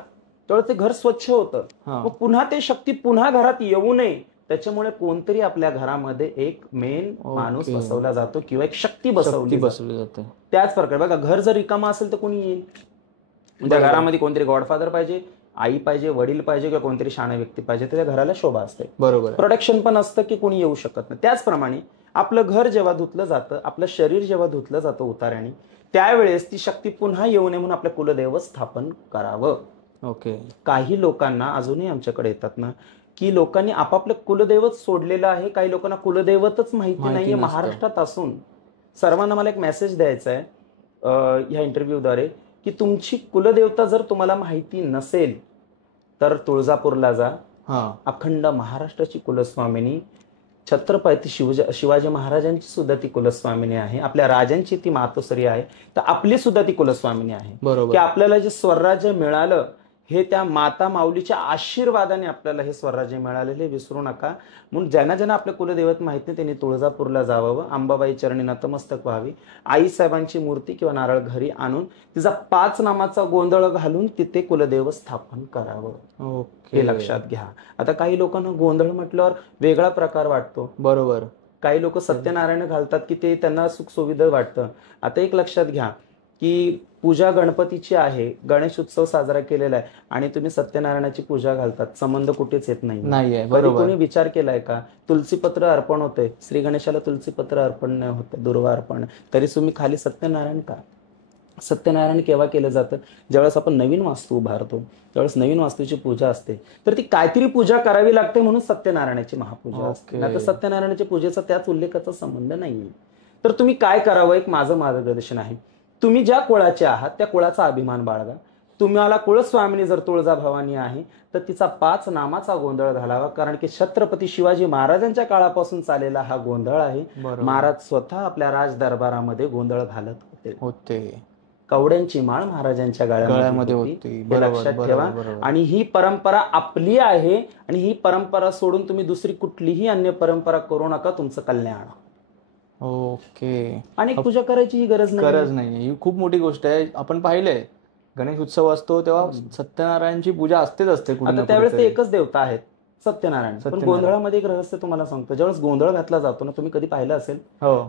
तेव्हा ते घर स्वच्छ होतं. मग पुन्हा ते शक्ती पुन्हा घरात येऊ नये त्याच्यामुळे कोणतरी आपल्या घरामध्ये एक मेन माणूस बसवला जातो किंवा एक शक्ती बसवली जाते. त्याच प्रकारे बघा, घर जर रिकामा असेल तर कोणी येईल? त्या घरामध्ये कोणतरी गॉडफादर पाहिजे, आई पाहिजे, वडील पाहिजे किंवा कोणतरी शाणा व्यक्ती पाहिजे, त्या घराला शोभा असते. बरोबर. प्रोटेक्शन पण असतं की कोणी येऊ शकत नाही. त्याचप्रमाणे आपलं घर जेव्हा धुतलं जातं, आपलं शरीर जेव्हा धुतलं जातं उतार्याने, त्यावेळेस ती शक्ती पुन्हा येऊ नये म्हणून आपलं कुलदैवत स्थापन करावं. काही लोकांना अजूनही आमच्याकडे येतात ना की लोकांनी आपापलं कुलदैवत सोडलेलं आहे, काही लोकांना कुलदैवतच माहिती नाहीये महाराष्ट्रात असून. सर्वांना मला एक मेसेज द्यायचा आहे ह्या इंटरव्ह्यूद्वारे की तुमची कुलदेवता जर तुम्हाला माहिती नसेल तर तुळजापूरला जा. अखंड महाराष्ट्राची कुलस्वामिनी छत्रपती शिवाजी महाराजांची सुद्धा ती कुलस्वामिनी आहे, आपल्या राजांची ती मातोश्री आहे, तर आपली सुद्धा ती कुलस्वामिनी आहे. की आपल्याला जे स्वराज्य मिळालं हे त्या माता माऊलीच्या आशीर्वादाने आपल्याला हे स्वराज्य मिळालेले विसरू नका. म्हणून ज्यांना ज्यांना आपलं कुलदैवत माहित नाही त्यांनी तुळजापूरला जावं, अंबाबाई चरणी नतमस्तक व्हावी, आईसाहेबांची मूर्ती किंवा नारळ घरी आणून तिचा 5 नामाचा गोंधळ घालून तिथे कुलदैवत स्थापन करावं. हे लक्षात घ्या. आता काही लोकांना गोंधळ म्हटल्यावर वेगळा प्रकार वाटतो. बरोबर. काही लोक सत्यनारायण घालतात की ते त्यांना सुख सुविधा वाटतं. आता एक लक्षात घ्या की पूजा गणपतीची आहे, गणेश उत्सव साजरा केलेला आहे आणि तुम्ही सत्यनारायणाची पूजा घालतात, संबंध कुठेच येत नाही. कोणी विचार केलाय का? तुलसीपत्र अर्पण होतंय, श्री गणेशाला तुलसीपत्र अर्पण नाही होतं, दुर्वा अर्पण, तरी तुम्ही खाली सत्यनारायण का? सत्यनारायण केव्हा केलं जातं? ज्यावेळेस आपण नवीन वास्तू उभारतो त्यावेळेस नवीन वास्तूची पूजा असते, तर ती काहीतरी पूजा करावी लागते म्हणून सत्यनारायणाची महापूजा असते. नाही तर सत्यनारायणाच्या पूजेचा त्याच उल्लेखाचा संबंध नाहीये. तर तुम्ही काय करावं, एक माझं मार्गदर्शन आहे, तुम्ही ज्या कुळाचे आहात त्या कुळाचा अभिमान बाळगा. तुम्हाला कुळस्वामिनी जर तुळजाभवानी आहे तर तिचा 5 नामाचा गोंधळ घालावा, कारण की छत्रपती शिवाजी महाराजांच्या काळापासून चाललेला हा गोंधळ आहे. महाराज स्वतः आपल्या राज दरबारामध्ये गोंधळ घालत होते. कवड्यांची माळ महाराजांच्या गळ्यामध्ये होती, हे लक्षात ठेवा. आणि ही परंपरा आपली आहे आणि ही परंपरा सोडून तुम्ही दुसरी कुठलीही अन्य परंपरा करू नका, तुमचं कल्याण. आणि पूजा करायची ही गरज नाही. ही खूप मोठी गोष्ट आहे. आपण पाहिलंय गणेश उत्सव असतो तेव्हा सत्यनारायणची पूजा असते. आता त्यावेळेस ते एकच देवता आहेत, सत्यनारायण. पण गोंधळामध्ये एक रहस्य तुम्हाला सांगतो, ज्यावेळेस गोंधळ घातला जातो ना, तुम्ही कधी पाहिलं असेल,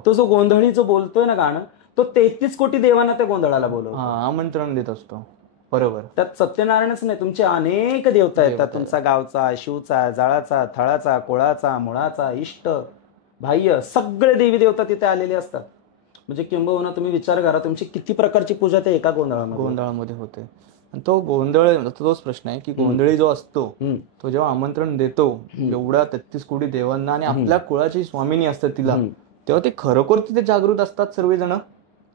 तो जो गोंधळी जो बोलतोय ना गाणं, तो 33 कोटी देवांना त्या गोंधळाला बोलवतो, आमंत्रण देत असतो. बरोबर. त्यात सत्यनारायणच नाही, तुमचे अनेक देवता येतात. तुमचा गावचा, शिवचा, जाळाचा, थळाचा, कोळाचा, मुळाचा, इष्ट, बाह्य, सगळे देवी देवता तिथे आलेले असतात. म्हणजे किंबहुना तुम्ही विचार करा तुमची किती प्रकारची पूजा त्या एका गोंधळामध्ये होते. आणि तो गोंधळ आता तोच प्रश्न आहे की गोंधळी जो असतो तो जेव्हा आमंत्रण देतो एवढ्या 33 कोटी देवांना आणि आपल्या कुळाची स्वामिनी असतात तिला, तेव्हा ते खरोखर तिथे जागृत असतात सर्वजण.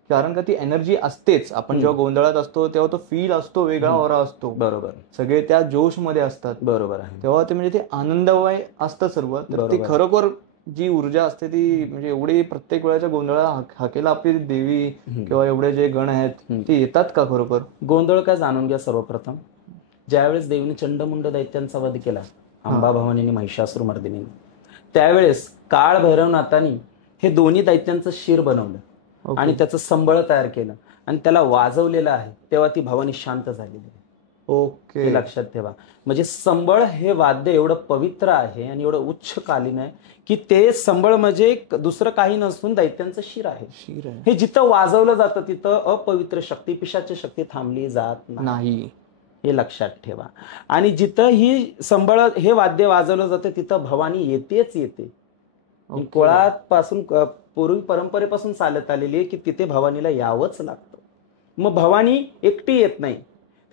कारण का ती एनर्जी असतेच. आपण जेव्हा गोंधळात असतो तेव्हा तो फील असतो, वेगळा ऑरा असतो. बरोबर. सगळे त्या जोश मध्ये असतात. बरोबर आहे. तेव्हा ते म्हणजे ते आनंदमय असतं सर्व. तर ती खरोखर जी ऊर्जा असते ती म्हणजे एवढी प्रत्येक वेळेच्या गोंधळा हाकेला आपली देवी किंवा एवढे जे गण आहेत ते येतात का खरोखर? गोंधळ काय जाणून घ्या. सर्वप्रथम ज्यावेळेस देवीने चंडमुंड दैत्यांचा वध केला अंबा भवानीने महिषासूर मर्दिनीने, त्यावेळेस काळ भैरवनाथांनी हे दोन्ही दैत्यांचं शिर बनवलं आणि त्याचं संबळ तयार केलं आणि त्याला वाजवलेलं आहे, तेव्हा ती भवानी शांत झालेली आहे. ओके, हे लक्षात ठेवा. म्हणजे संबळ हे वाद्य एवढं पवित्र आहे आणि एवढं उच्चकालीन आहे की ते संबळ म्हणजे दुसरं काही नसून दैत्यांचं शिर आहे. हे जिथं वाजवलं जातं तिथं अपवित्र शक्ती, पिशाची शक्ती थांबली जात नाही. हे लक्षात ठेवा. आणि जिथं ही संबळ हे वाद्य वाजवलं जातं तिथं भवानी येतेच येते. कुळापासून पूर्वी परंपरेपासून चालत आलेली आहे की तिथे भवानीला यावंच लागतं. मग भवानी एकटी येत नाही,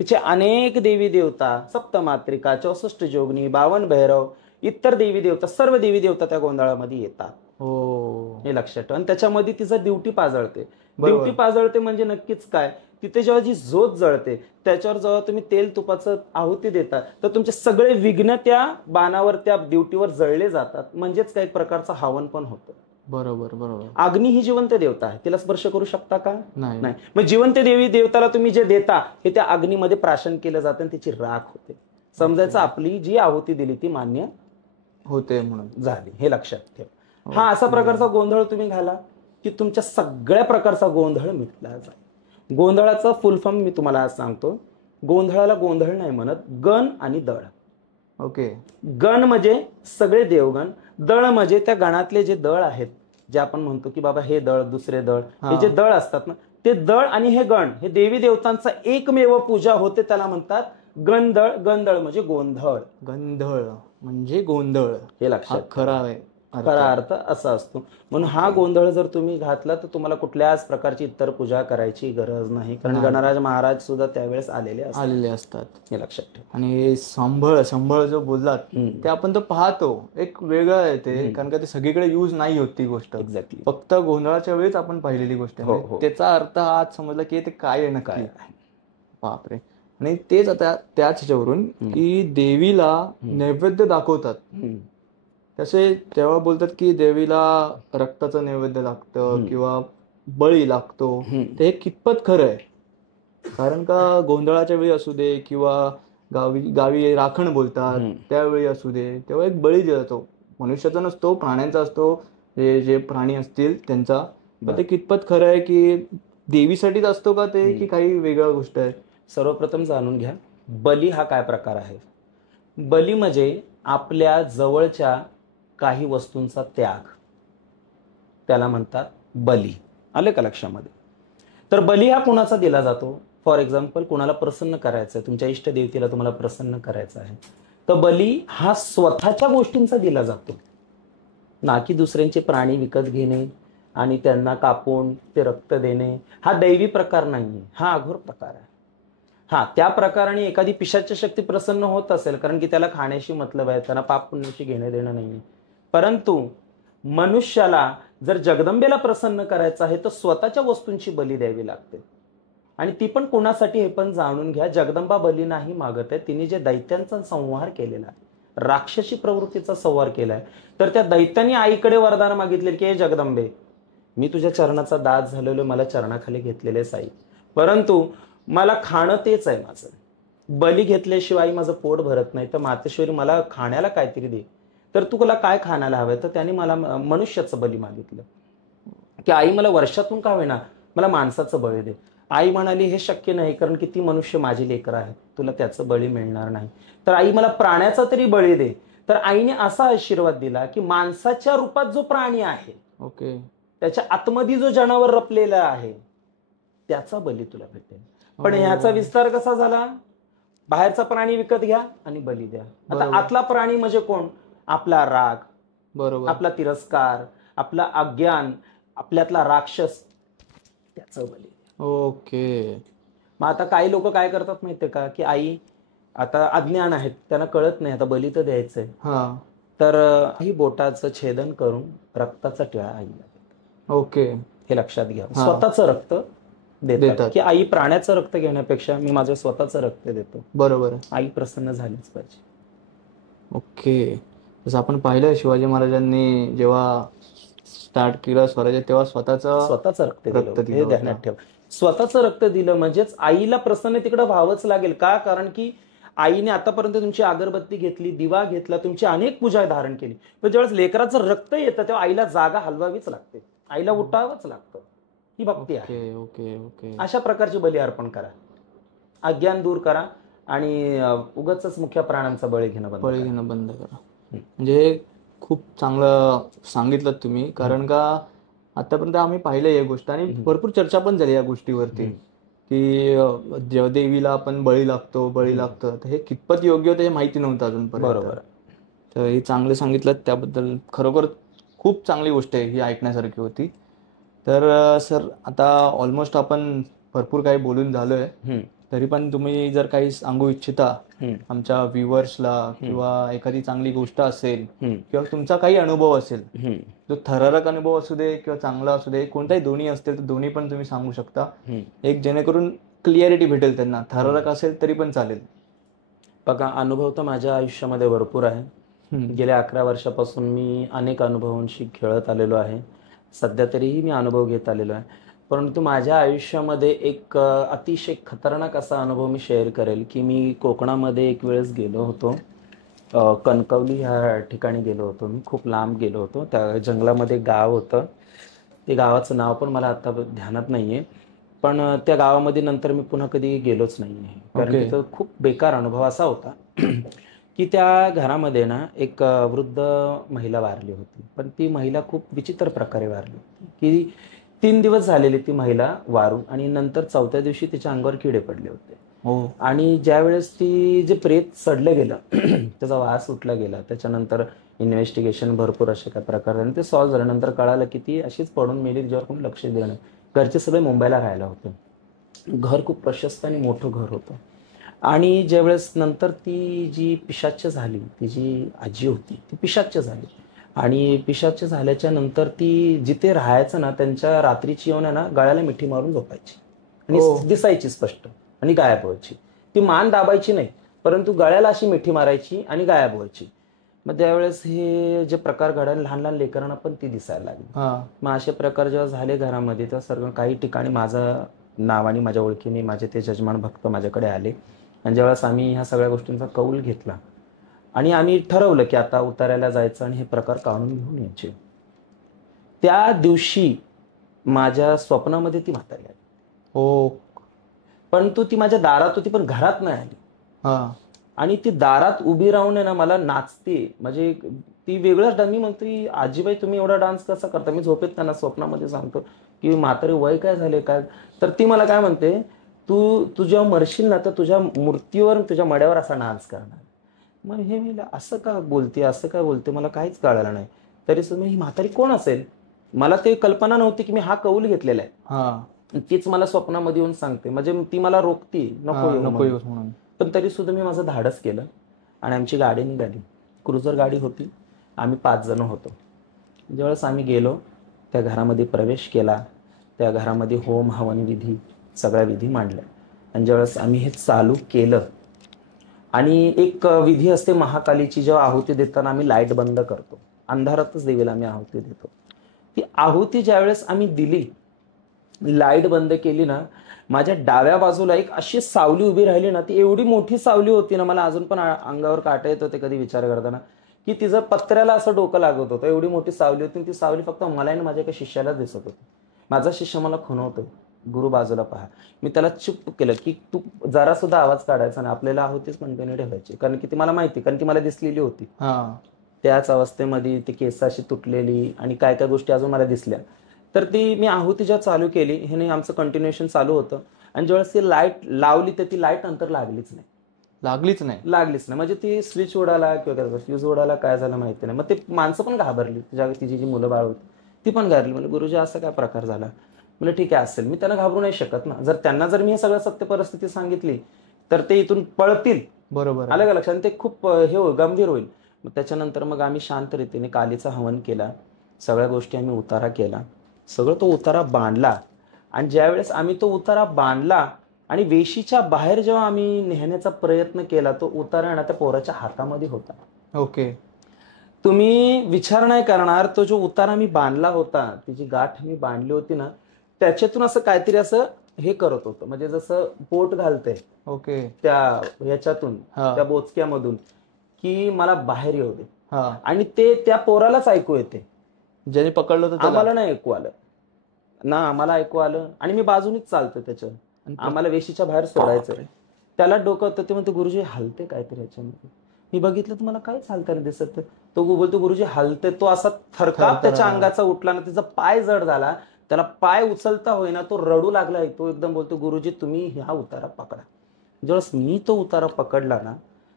तिचे अनेक देवी देवता, सप्तमात्रिका, 64 जोगणी, 52 भैरव, इतर देवी देवता, सर्व देवी देवता त्या गोंधळामध्ये येतात. हे लक्षात ठेवा. आणि त्याच्यामध्ये तिचं ड्युटी पाजळते. ड्युटी पाजळते म्हणजे नक्कीच काय, तिथे जेव्हा जी झोत जळते त्याच्यावर जेव्हा तुम्ही तेल तुपाचं आहुती देता तर तुमचे सगळे विघ्न त्या बाणावर, त्या ड्युटीवर जळले जातात. म्हणजेच काही प्रकारचं हवन पण होतं. बरोबर बरोबर. अग्नी ही जिवंत देवता आहे, तिला स्पर्श करू शकता का? नाही. मग जिवंत देवी देवताला तुम्ही जे देता हे त्या अग्नीमध्ये प्राशन केलं जातं आणि तिची राख होते. समजायचं आपली जी आहुती दिली ती मान्य होते म्हणून झाली. हे लक्षात ठेवा. हा असा प्रकारचा गोंधळ तुम्ही घाला की तुमच्या सगळ्या प्रकारचा गोंधळ मिटला जाईल. गोंधळाचा फुल फॉर्म मी तुम्हाला आज सांगतो. गोंधळाला गोंधळ नाही म्हणत, गण आणि दळ. ओके. गण म्हणजे सगळे देवगण, दळ म्हणजे त्या गणातले जे दळ आहेत, जे आपण म्हणतो की बाबा हे दळ, दुसरे दळ, हे जे दळ असतात ना, ते दळ आणि हे गण हे देवी देवतांचा एकमेव पूजा होते, त्याला म्हणतात गणदळ. गणदळ म्हणजे गोंधळ. गंधळ म्हणजे गोंधळ. हे लक्षात खरा आहे. खरा अर्थ असा असतो. म्हणून हा गोंधळ जर तुम्ही घातला तर तुम्हाला कुठल्याच प्रकारची इतर पूजा करायची गरज नाही, कारण गणराज महाराज सुद्धा त्यावेळेस आलेले असतात. हे लक्षात ठेवा. आणि संबळ जो बोललात ते आपण तो पाहतो, एक वेगळं आहे ते, कारण का ते सगळीकडे यूज नाही होत ती गोष्ट. एक्झॅक्टली. फक्त गोंधळाच्या वेळीच आपण पाहिलेली गोष्ट आहे. त्याचा अर्थ हा आज समजला की ते काय आहे नक्की. बापरे. आणि तेच आता त्याच ह्याच्यावरून की देवीला नैवेद्य दाखवतात तसे तेव्हा बोलतात की देवीला रक्ताचं नैवेद्य लागतं किंवा बळी लागतो. ते कितपत खरं आहे? कारण का गोंधळाच्या वेळी असू दे किंवा गावी राखण बोलतात त्यावेळी असू दे, तेव्हा एक बळी दिला जातो. मनुष्याचा नसतो, प्राण्यांचा असतो, जे प्राणी असतील त्यांचा. पण ते कितपत खरं आहे की देवीसाठीच असतो का ते, की काही वेगळ्या गोष्ट आहे? सर्वप्रथम जाणून घ्या बली हा काय प्रकार आहे. बली म्हणजे आपल्या जवळच्या काही वस्तूंचा त्याग, त्याला म्हणतात बली. आले का लक्षामध्ये? तर बली हा कुणाचा दिला जातो? फॉर एक्झाम्पल, कुणाला प्रसन्न करायचं आहे, तुमच्या इष्टदेवतेला तुम्हाला प्रसन्न करायचं आहे, तर बली हा स्वतःच्या गोष्टींचा दिला जातो, ना की दुसऱ्यांचे प्राणी विकत घेणे आणि त्यांना कापून ते रक्त देणे. हा दैवी प्रकार नाहीये, हा अघोर प्रकार आहे. हा त्या प्रकाराने एखादी पिशाची शक्ती प्रसन्न होत असेल, कारण की त्याला खाण्याशी मतलब आहे, त्यांना पाप पुण्याशी घेणं देणं नाहीये. परंतु मनुष्याला जर जगदंबेला प्रसन्न करायचं आहे तर स्वतःच्या वस्तूंची बली द्यावी लागते. आणि ती पण कोणासाठी हे पण जाणून घ्या. जगदंबा बली नाही मागत आहे, तिने जे दैत्यांचा संहार केलेला आहे, राक्षसी प्रवृत्तीचा संहार केलाय, तर त्या दैत्यांनी आईकडे वरदान मागितले की हे जगदंबे, मी तुझ्या चरणाचा दास झालेलो, मला चरणाखाली घेतलेले साई, परंतु मला खाणं तेच आहे माझं. बली घेतल्याशिवाय माझं पोट भरत नाही, तर मातेश्वरी मला खाण्याला काहीतरी दे. तर तुला काय खाण्याला हवंय? तर त्याने मला मनुष्याचं बली मागितलं की आई मला वर्षातून का होईना मला माणसाचं बळी दे. आई म्हणाली हे शक्य नाही, कारण की ती मनुष्य माझी लेकरं आहे, तुला त्याचं बळी मिळणार नाही. तर आई मला प्राण्याचा तरी बळी दे. तर आईने असा आशीर्वाद दिला की माणसाच्या रूपात जो प्राणी आहे, ओके, त्याच्या आतमध्ये जो जनावर रपलेला आहे त्याचा बली तुला भेटेल. पण ह्याचा विस्तार कसा झाला? बाहेरचा प्राणी विकत घ्या आणि बली द्या. आता आतला प्राणी म्हणजे कोण? आपला राग, बरोबर, आपला तिरस्कार, आपला अज्ञान, आपल्यातला राक्षस, त्याचं बली. ओके. मग आता काही लोक काय करतात माहितीये का, की आई आता अज्ञान आहेत, त्यांना कळत नाही आता बली तर द्यायचंय, हा. तर ही बोटाचं छेदन करून रक्ताचा टिळा आईला देतात. ओके. हे लक्षात घ्या. हा. स्वतःचं रक्त देतात, देतात. की आई प्राण्याचं रक्त घेण्यापेक्षा मी माझं स्वतःचं रक्त देतो. बरोबर आहे. आई प्रसन्न झालीच पाहिजे. ओके. जसं आपण पाहिलं शिवाजी महाराजांनी जेव्हा स्टार्ट केलं स्वराज्य तेव्हा स्वतःचं रक्त दिलं, दिलं हे ध्यानात ठेव. स्वतःचं रक्त दिलं म्हणजेच आईला प्रसन्न तिकडे व्हावंच लागेल. का? कारण की आईने आतापर्यंत तुमची अगरबत्ती घेतली, दिवा घेतला, तुमची अनेक पूजा धारण केली, पण ज्यावेळेस लेकराचं रक्त येतं तेव्हा आईला जागा हलवावीच लागते, आईला उठावंच लागतं. ही भक्ती आहे. Okay okay okay. अशा प्रकारचे बली अर्पण करा, अज्ञान दूर करा आणि उगाचच मुख्य प्राण्यांचा बळी घेणं बंद करा. म्हणजे हे खूप चांगलं सांगितलं तुम्ही, कारण का आतापर्यंत आम्ही पाहिलं या गोष्ट आणि भरपूर चर्चा पण झाली या गोष्टीवरती, की जेव्हा देवीला आपण बळी लागतो तर हे कितपत योग्य होतं हे माहिती नव्हतं अजूनपर्यंत. बरोबर. तर हे चांगलं सांगितलं, त्याबद्दल खरोखर खूप चांगली गोष्ट आहे ही, ऐकण्यासारखी होती. तर सर आता ऑलमोस्ट आपण भरपूर काही बोलून झालोय, तरी पण तुम्ही जर काही सांगू इच्छिता आमच्या व्ह्युअर्सला, किंवा एखादी चांगली गोष्ट असेल किंवा तुमचा काही अनुभव असेल, जो थरारक अनुभव असू दे किंवा चांगला असू दे, कोणताही दोन्ही असतील तर दोन्ही पण तुम्ही सांगू शकता, एक जेणेकरून क्लिअरिटी भेटेल त्यांना. थरारक असेल तरी पण चालेल. बघा, अनुभव तर माझ्या आयुष्यामध्ये भरपूर आहे. गेल्या 11 वर्षापासून मी अनेक अनुभवांशी खेळत आलेलो आहे. सध्या तरीही मी अनुभव घेत आलेलो आहे. परंतु माझ्या आयुष्यामध्ये एक अतिशय खतरनाक असा अनुभव मी शेअर करेल, की मी कोकणामध्ये एक वेळेस गेलो होतो. कणकवली ह्या ठिकाणी गेलो होतो मी. खूप लांब गेलो होतो. त्या जंगलामध्ये गाव होतं. ते गावाचं नाव पण मला आता ध्यानात नाही आहे. पण त्या गावामध्ये नंतर मी पुन्हा कधी गेलोच नाही आहे. कारण तिथं खूप बेकार अनुभव असा होता की त्या घरामध्ये ना एक वृद्ध महिला वारली होती. पण ती महिला खूप विचित्र प्रकारे वारली होती, की 3 दिवस झालेली ती महिला वारून, आणि नंतर 4थ्या दिवशी तिच्या अंगावर किडे पडले होते. आणि ज्यावेळेस ती जे प्रेत सडलं गेलं त्याचा वास उठला गेला, त्याच्यानंतर इन्व्हेस्टिगेशन भरपूर असे काय प्रकार आणि ते सॉल्व्ह झाल्यानंतर कळालं की ती अशीच पडून मेली, ज्यावर कोणी लक्ष दिलं नाही. घरचे सगळे मुंबईला राहायला होते. घर खूप प्रशस्त आणि मोठं घर होतं. आणि ज्यावेळेस नंतर ती जी पिशाच्य झाली, ती जी आजी होती ती पिशाच्य झाली, आणि पिशाच्य झाल्याच्या नंतर ती जिथे राहायचं ना, त्यांच्या रात्रीची येऊन ना गळ्याला मिठी मारून झोपायची आणि दिसायची स्पष्ट आणि गायब व्हायची. ती मान दाबायची नाही, परंतु गळ्याला अशी मिठी मारायची आणि गायब व्हायची. मग त्यावेळेस हे जे प्रकार घडायला लहान लहान लेकरांना पण ती दिसायला लागली. मग असे प्रकार जेव्हा झाले घरामध्ये, तेव्हा सर्व काही ठिकाणी माझं नाव आणि माझ्या ओळखीने माझे ते जजमान भक्त माझ्याकडे आले, आणि ज्यावेळेस आम्ही ह्या सगळ्या गोष्टींचा कौल घेतला आणि आम्ही ठरवलं की आता उतारायला जायचं आणि हे प्रकार काढून घेऊन यायचे. त्या दिवशी माझ्या स्वप्नामध्ये ती म्हातारी आली. परंतु ती माझ्या दारात होती, पण घरात नाही आली. आणि ती दारात उभी राहून आहे ना मला नाचते, म्हणजे ती वेगळाच डान्स. मी म्हणते, आजीबाई तुम्ही एवढा डान्स कसा करता? मी झोपेत त्यांना स्वप्नामध्ये सांगतो की म्हातारी वय काय झाले काय? तर ती मला काय म्हणते, तू जेव्हा मरशील ना तर तुझ्या मूर्तीवर, तुझ्या मड्यावर असा डान्स करणार. मग हे मी असं का बोलते, मला काहीच कळालं नाही. तरी सुद्धा ही म्हातारी कोण असेल? मला ते कल्पना नव्हती की मी हा कौल घेतलेला आहे. तीच मला स्वप्नामध्ये येऊन सांगते, म्हणजे ती मला रोखती, नको म्हणून. पण तरी सुद्धा मी माझं धाडस केलं आणि आमची गाडी निघाली. क्रुझर गाडी होती, आम्ही 5 जण होतो. ज्यावेळेस आम्ही गेलो, त्या घरामध्ये प्रवेश केला, त्या घरामध्ये होम हवन विधी सगळ्या विधी मांडल्या. आणि ज्यावेळेस आम्ही हे चालू केलं, आणि एक विधी असते महाकालीची, जेव्हा आहुती देताना आम्ही लाईट बंद करतो, अंधारातच देवीला आम्ही आहुती देतो. ती आहुती ज्यावेळेस आम्ही दिली, लाईट बंद केली ना, माझ्या डाव्या बाजूला एक अशी सावली उभी राहिली ना, ती एवढी मोठी सावली होती ना, मला अजून पण अंगावर काटा येत होते कधी विचार करताना, की तिचं पत्र्याला असं डोकं लागत होतं. एवढी मोठी सावली होती. ती सावली फक्त मला आणि माझ्या एका शिष्याला दिसत होती. माझा शिष्य मला खुणवतोय, गुरु बाजूला पहा. मी त्याला चुप केलं की तू जरा सुद्धा आवाज काढायचा नाही, आपल्याला आहुतीच कंटिन्यू ठेवायची. कारण की ती मला माहिती, कारण ती मला दिसलेली होती. त्याच अवस्थेमध्ये ती केस अशी तुटलेली आणि काय काय गोष्टी अजून मला दिसल्या. तर ती मी आहुती जेव्हा चालू केली, हे आमचं कंटिन्युएशन चालू होतं. आणि ज्यावेळेस ती लाईट लावली तर ती लाईट नंतर लागलीच नाही. म्हणजे ती स्विच उडाला किंवा फ्यूज उडाला, काय झालं माहिती नाही. मग ते माणसं पण घाबरली, तिची जी मुलं बाळ होती ती पण घाबरली. म्हणजे गुरुजी असा काय प्रकार झाला? म्हणजे ठीक आहे असेल, मी त्यांना घाबरू नाही शकत ना. त्यांना जर मी हे सगळं सत्य परिस्थिती सांगितली तर ते इथून पळतील. बरोबर आलं का लक्षात? ते खूप गंभीर होईल. मग त्याच्यानंतर मग आम्ही शांत रीतीने कालीचा हवन केला, सगळ्या गोष्टी आम्ही उतारा केला, सगळं तो उतारा बांधला. आणि ज्यावेळेस आम्ही तो उतारा बांधला आणि वेशीच्या बाहेर जेव्हा आम्ही नेण्याचा प्रयत्न केला, तो उतारा ना त्या पोराच्या हातामध्ये होता. ओके. तुम्ही विचार नाही करणार, तो जो उतारा मी बांधला होता, ती जी गाठ मी बांधली होती ना, त्याच्यातून असं काहीतरी असं हे करत होतं, म्हणजे जसं बोट घालते ओके. त्या ह्याच्यातून, त्या बोचक्यामधून, की मला बाहेर येऊ दे. आणि ते त्या पोरालाच ऐकू येते, ज्याने पकडलं होतं आम्हाला नाही ऐकू आलं ना. आम्हाला ऐकू आलं आणि मी बाजूनीच चालतो त्याच्या, आम्हाला वेशीच्या बाहेर सोडायचं. त्याला डोकं होतं, ते म्हणतो गुरुजी हलते काहीतरी याच्यामध्ये. मी बघितलं तुम्हाला काहीच हालताना दिसत. तो बोलतो गुरुजी हलते. तो असा थरकाप त्याच्या अंगाचा उठला ना, त्याचा पाय जड झाला, त्याला पाय उचलता होईना, तो रडू लागला. तो एकदम बोलतो गुरुजी तुम्ही हा उतारा पकडा. ज्यावेळेस मी तो उतारा पकडला ना,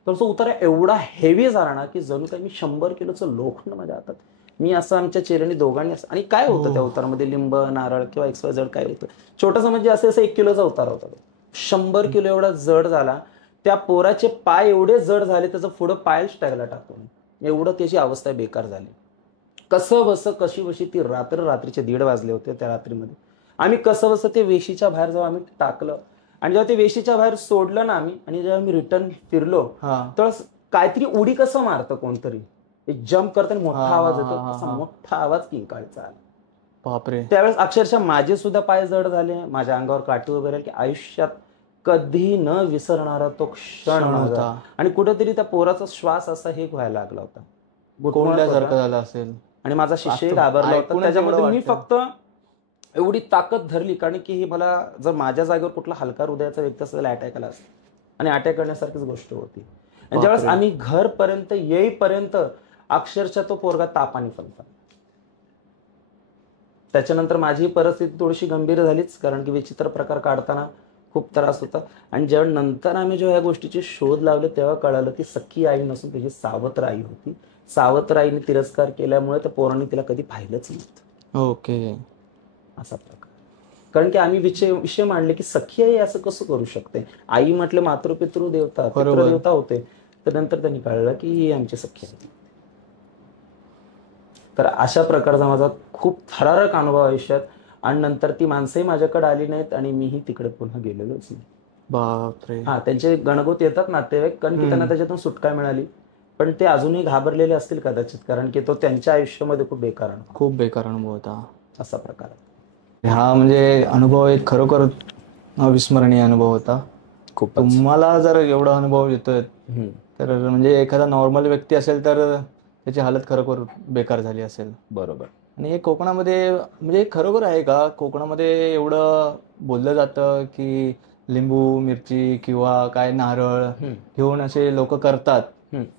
तर तो उतारा एवढा हेवी झाला ना, की जणू काही मी 100 किलोचं लोखंड माझ्या हातात. मी असं आमच्या चेहऱ्याने दोघांनी असं, आणि काय होतं त्या उतारामध्ये, लिंब, नारळ किंवा XYZ काय होतं, छोटंसं म्हणजे असं 1 किलोचा उतारा होता. 100 किलो एवढा जड झाला. त्या पोराचे पाय एवढे जड झाले, त्याचं पुढं पायच टाकायला टाकतो, एवढं त्याची अवस्था बेकार झाली. कसं बसं कशी बशी ती रात्रीचे 1:30 वाजले होते त्या रात्रीमध्ये. आम्ही कसं बसं ते वेशीच्या बाहेर जेव्हा आम्ही टाकलं आणि जेव्हा ते वेशीच्या बाहेर सोडलं ना आम्ही, आणि जेव्हा मी रिटर्न फिरलो, तर काहीतरी उडी कसं मारतं कोणतरी, एक जम्प करताना मोठा आवाज येतो, तसा मोठा आवाज किंकाळीचा आला. बापरे. त्यावेळेस अक्षरशः माझे सुद्धा पाय जड झाले, माझ्या अंगावर काठी वगैरे, की आयुष्यात कधी न विसरणारा तो क्षण होता. आणि कुठेतरी त्या पोराचा श्वास असा हे व्हायला लागला होता, गुटमळल्यासारखं झालं असेल. आणि माझा शिष्य घाबरला होता. त्याच्यामध्ये मी फक्त एवढी ताकद धरली, कारण की ही मला, जर माझ्या जागेवर कुठला हलका हृदयाचा व्यक्ती असेल अटॅक आला असता, आणि अटॅक करण्यासारखीच गोष्ट होती. आणि ज्यावेळेस आम्ही घरपर्यंत येईपर्यंत अक्षरशः तो पोरगा तापाने फलता. त्याच्यानंतर माझी परिस्थिती थोडीशी गंभीर झालीच, कारण की विचित्र प्रकार काढताना खूप त्रास होता. आणि जेव्हा नंतर आम्ही जेव्हा या गोष्टीचे शोध लावले, तेव्हा कळालं की सख्खी आई नसून त्याची सावत्र आई होती. सावत्र आईने तिरस्कार केल्यामुळे त्या पोरांनी तिला कधी पाहिलंच नव्हतं. ओके. असा प्रकार. कारण की आम्ही विषय मांडले की सख्खी आई असं कसं करू शकते. आई म्हटलं मातृपितृ देवता, पितृदेवता होते. तर नंतर त्यांनी कळलं की ही आमची सख्खी आई. तर अशा प्रकारचा माझा खूप थरारक अनुभव आयुष्यात. आणि नंतर ती माणसंही माझ्याकडे आली नाहीत आणि मीही तिकडे पुन्हा गेलेलोच नाही. बापरे. त्यांचे गणगोत येतात नातेवाईक, कारण की त्यांना त्याच्यातून सुटका मिळाली, पण ते अजूनही घाबरलेले असतील कदाचित, कारण की तो त्यांच्या आयुष्यामध्ये खूप बेकार अनुभव होता. असा प्रकार. हा म्हणजे अनुभव एक खरोखर अविस्मरणीय अनुभव होता. खूप. तुम्हाला जर एवढा अनुभव येतोय तर म्हणजे एखादा नॉर्मल व्यक्ती असेल तर त्याची हालत खरोखर बेकार झाली असेल. बरोबर. आणि हे कोकणामध्ये म्हणजे खरोखर आहे का, कोकणामध्ये एवढं बोललं जातं की लिंबू, मिरची किंवा काय नारळ घेऊन असे लोक करतात,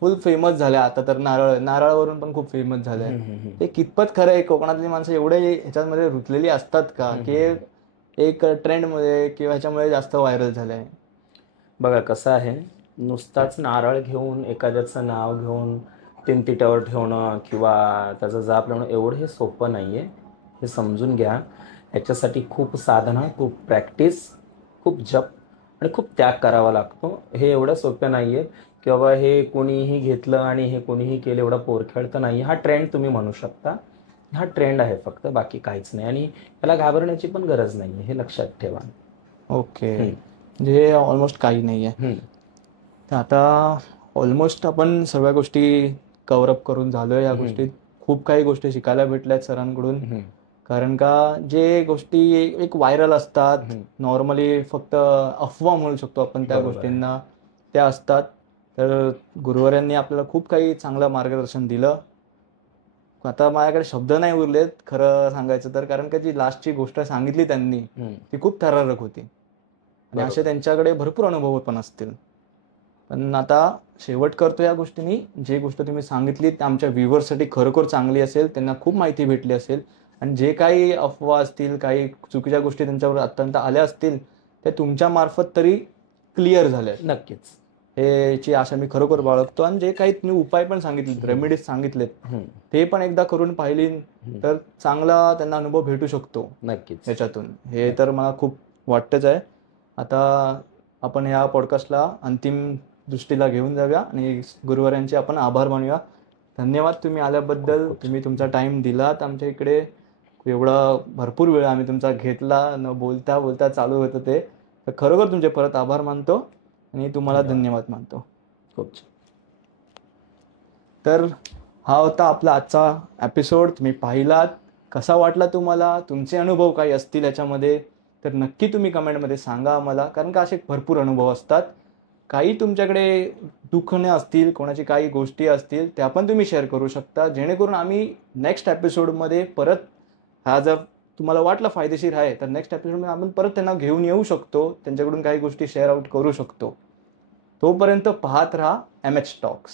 फुल फेमस झाले आता तर. नारळावरून पण खूप फेमस झालंय. ते कितपत खरं आहे? कोकणातली माणसं एवढे ह्याच्यामध्ये रुतलेली असतात का, की एक ट्रेंड मध्ये किंवा ह्याच्यामुळे जास्त व्हायरल झालंय? बघा कसं आहे, नुसताच नारळ घेऊन एखाद्याचं नाव घेऊन तिनतिट्यावर ठेवणं किंवा त्याचा जाप लावणं एवढं हे सोपं नाहीये. हे समजून घ्या. ह्याच्यासाठी खूप साधना, खूप प्रॅक्टिस, खूप जप आणि खूप त्याग करावा लागतो. हे एवढं सोपं नाहीये की बाबा हे कोणीही घेतलं आणि हे कोणीही केलं, एवढा पोरखेळ तर नाही. हा ट्रेंड तुम्ही म्हणू शकता. हा ट्रेंड आहे फक्त, बाकी काहीच नाही. आणि त्याला घाबरण्याची पण गरज नाहीये, हे लक्षात ठेवा. ओके. म्हणजे ऑलमोस्ट काही नाहीये. तर आता ऑलमोस्ट आपण सर्व गोष्टी कव्हर अप करून झालोय. या गोष्टीत खूप काही गोष्टी शिकायला भेटल्यात सरांकडून. कारण का जे गोष्टी एक व्हायरल असतात, नॉर्मली फक्त अफवा म्हणू शकतो आपण त्या गोष्टींना, त्या असतात. तर गुरुवर्यांनी आपल्याला खूप काही चांगलं मार्गदर्शन दिलं. आता माझ्याकडे शब्द नाही उरलेत खरं सांगायचं तर, कारण का जी लास्टची गोष्ट सांगितली त्यांनी ती खूप थरारक होती. आणि असे त्यांच्याकडे भरपूर अनुभव पण असतील. पण आता शेवट करतो या गोष्टींनी, जी गोष्ट तुम्ही सांगितली आमच्या व्ह्युअर्ससाठी खरोखर चांगली असेल, त्यांना खूप माहिती भेटली असेल. आणि जे काही अफवा असतील, काही चुकीच्या गोष्टी त्यांच्यावर अत्यंत आल्या असतील, त्या तुमच्या मार्फत तरी क्लिअर झाल्या. नक्कीच. ह्याची आशा मी खरोखर बाळगतो. आणि जे काही तुम्ही उपाय पण सांगितलेत, रेमेडीज सांगितलेत, ते पण एकदा करून पाहिली तर चांगला त्यांना अनुभव भेटू शकतो नक्कीच. त्याच्यातून. हे तर मला खूप वाटतंच आहे. आता आपण ह्या पॉडकास्टला अंतिम दृष्टीला घेऊन जाऊया आणि गुरुवारांचे आपण आभार मानूया. धन्यवाद तुम्ही आल्याबद्दल. तुम्ही तुमचा टाइम दिलात आमच्या इकडे. एवढा भरपूर वेळ आम्ही तुमचा घेतला, न बोलता बोलता चालू होतं ते. तर खरोखर तुमचे परत आभार मानतो आणि तुम्हाला धन्यवाद मानतो. खूप छान. तर हा होता आपला आजचा एपिसोड. तुम्ही पाहिलात, कसा वाटला तुम्हाला, तुमचे अनुभव काही असतील याच्यामध्ये तर नक्की तुम्ही कमेंटमध्ये सांगा आम्हाला. कारण का असे भरपूर अनुभव असतात. काही तुमच्याकडे दुखणे असतील, कोणाची काही गोष्टी असतील, त्या पण तुम्ही शेअर करू शकता, जेणेकरून आम्ही नेक्स्ट एपिसोडमध्ये परत हा जर तुम्हाला वाटलं फायदेशीर आहे तर नेक्स्ट एपिसोडमध्ये आपण परत त्यांना घेऊन येऊ शकतो, त्यांच्याकडून काही गोष्टी शेअर आउट करू शकतो. तोपर्यंत पाहत राहा MH टॉक्स.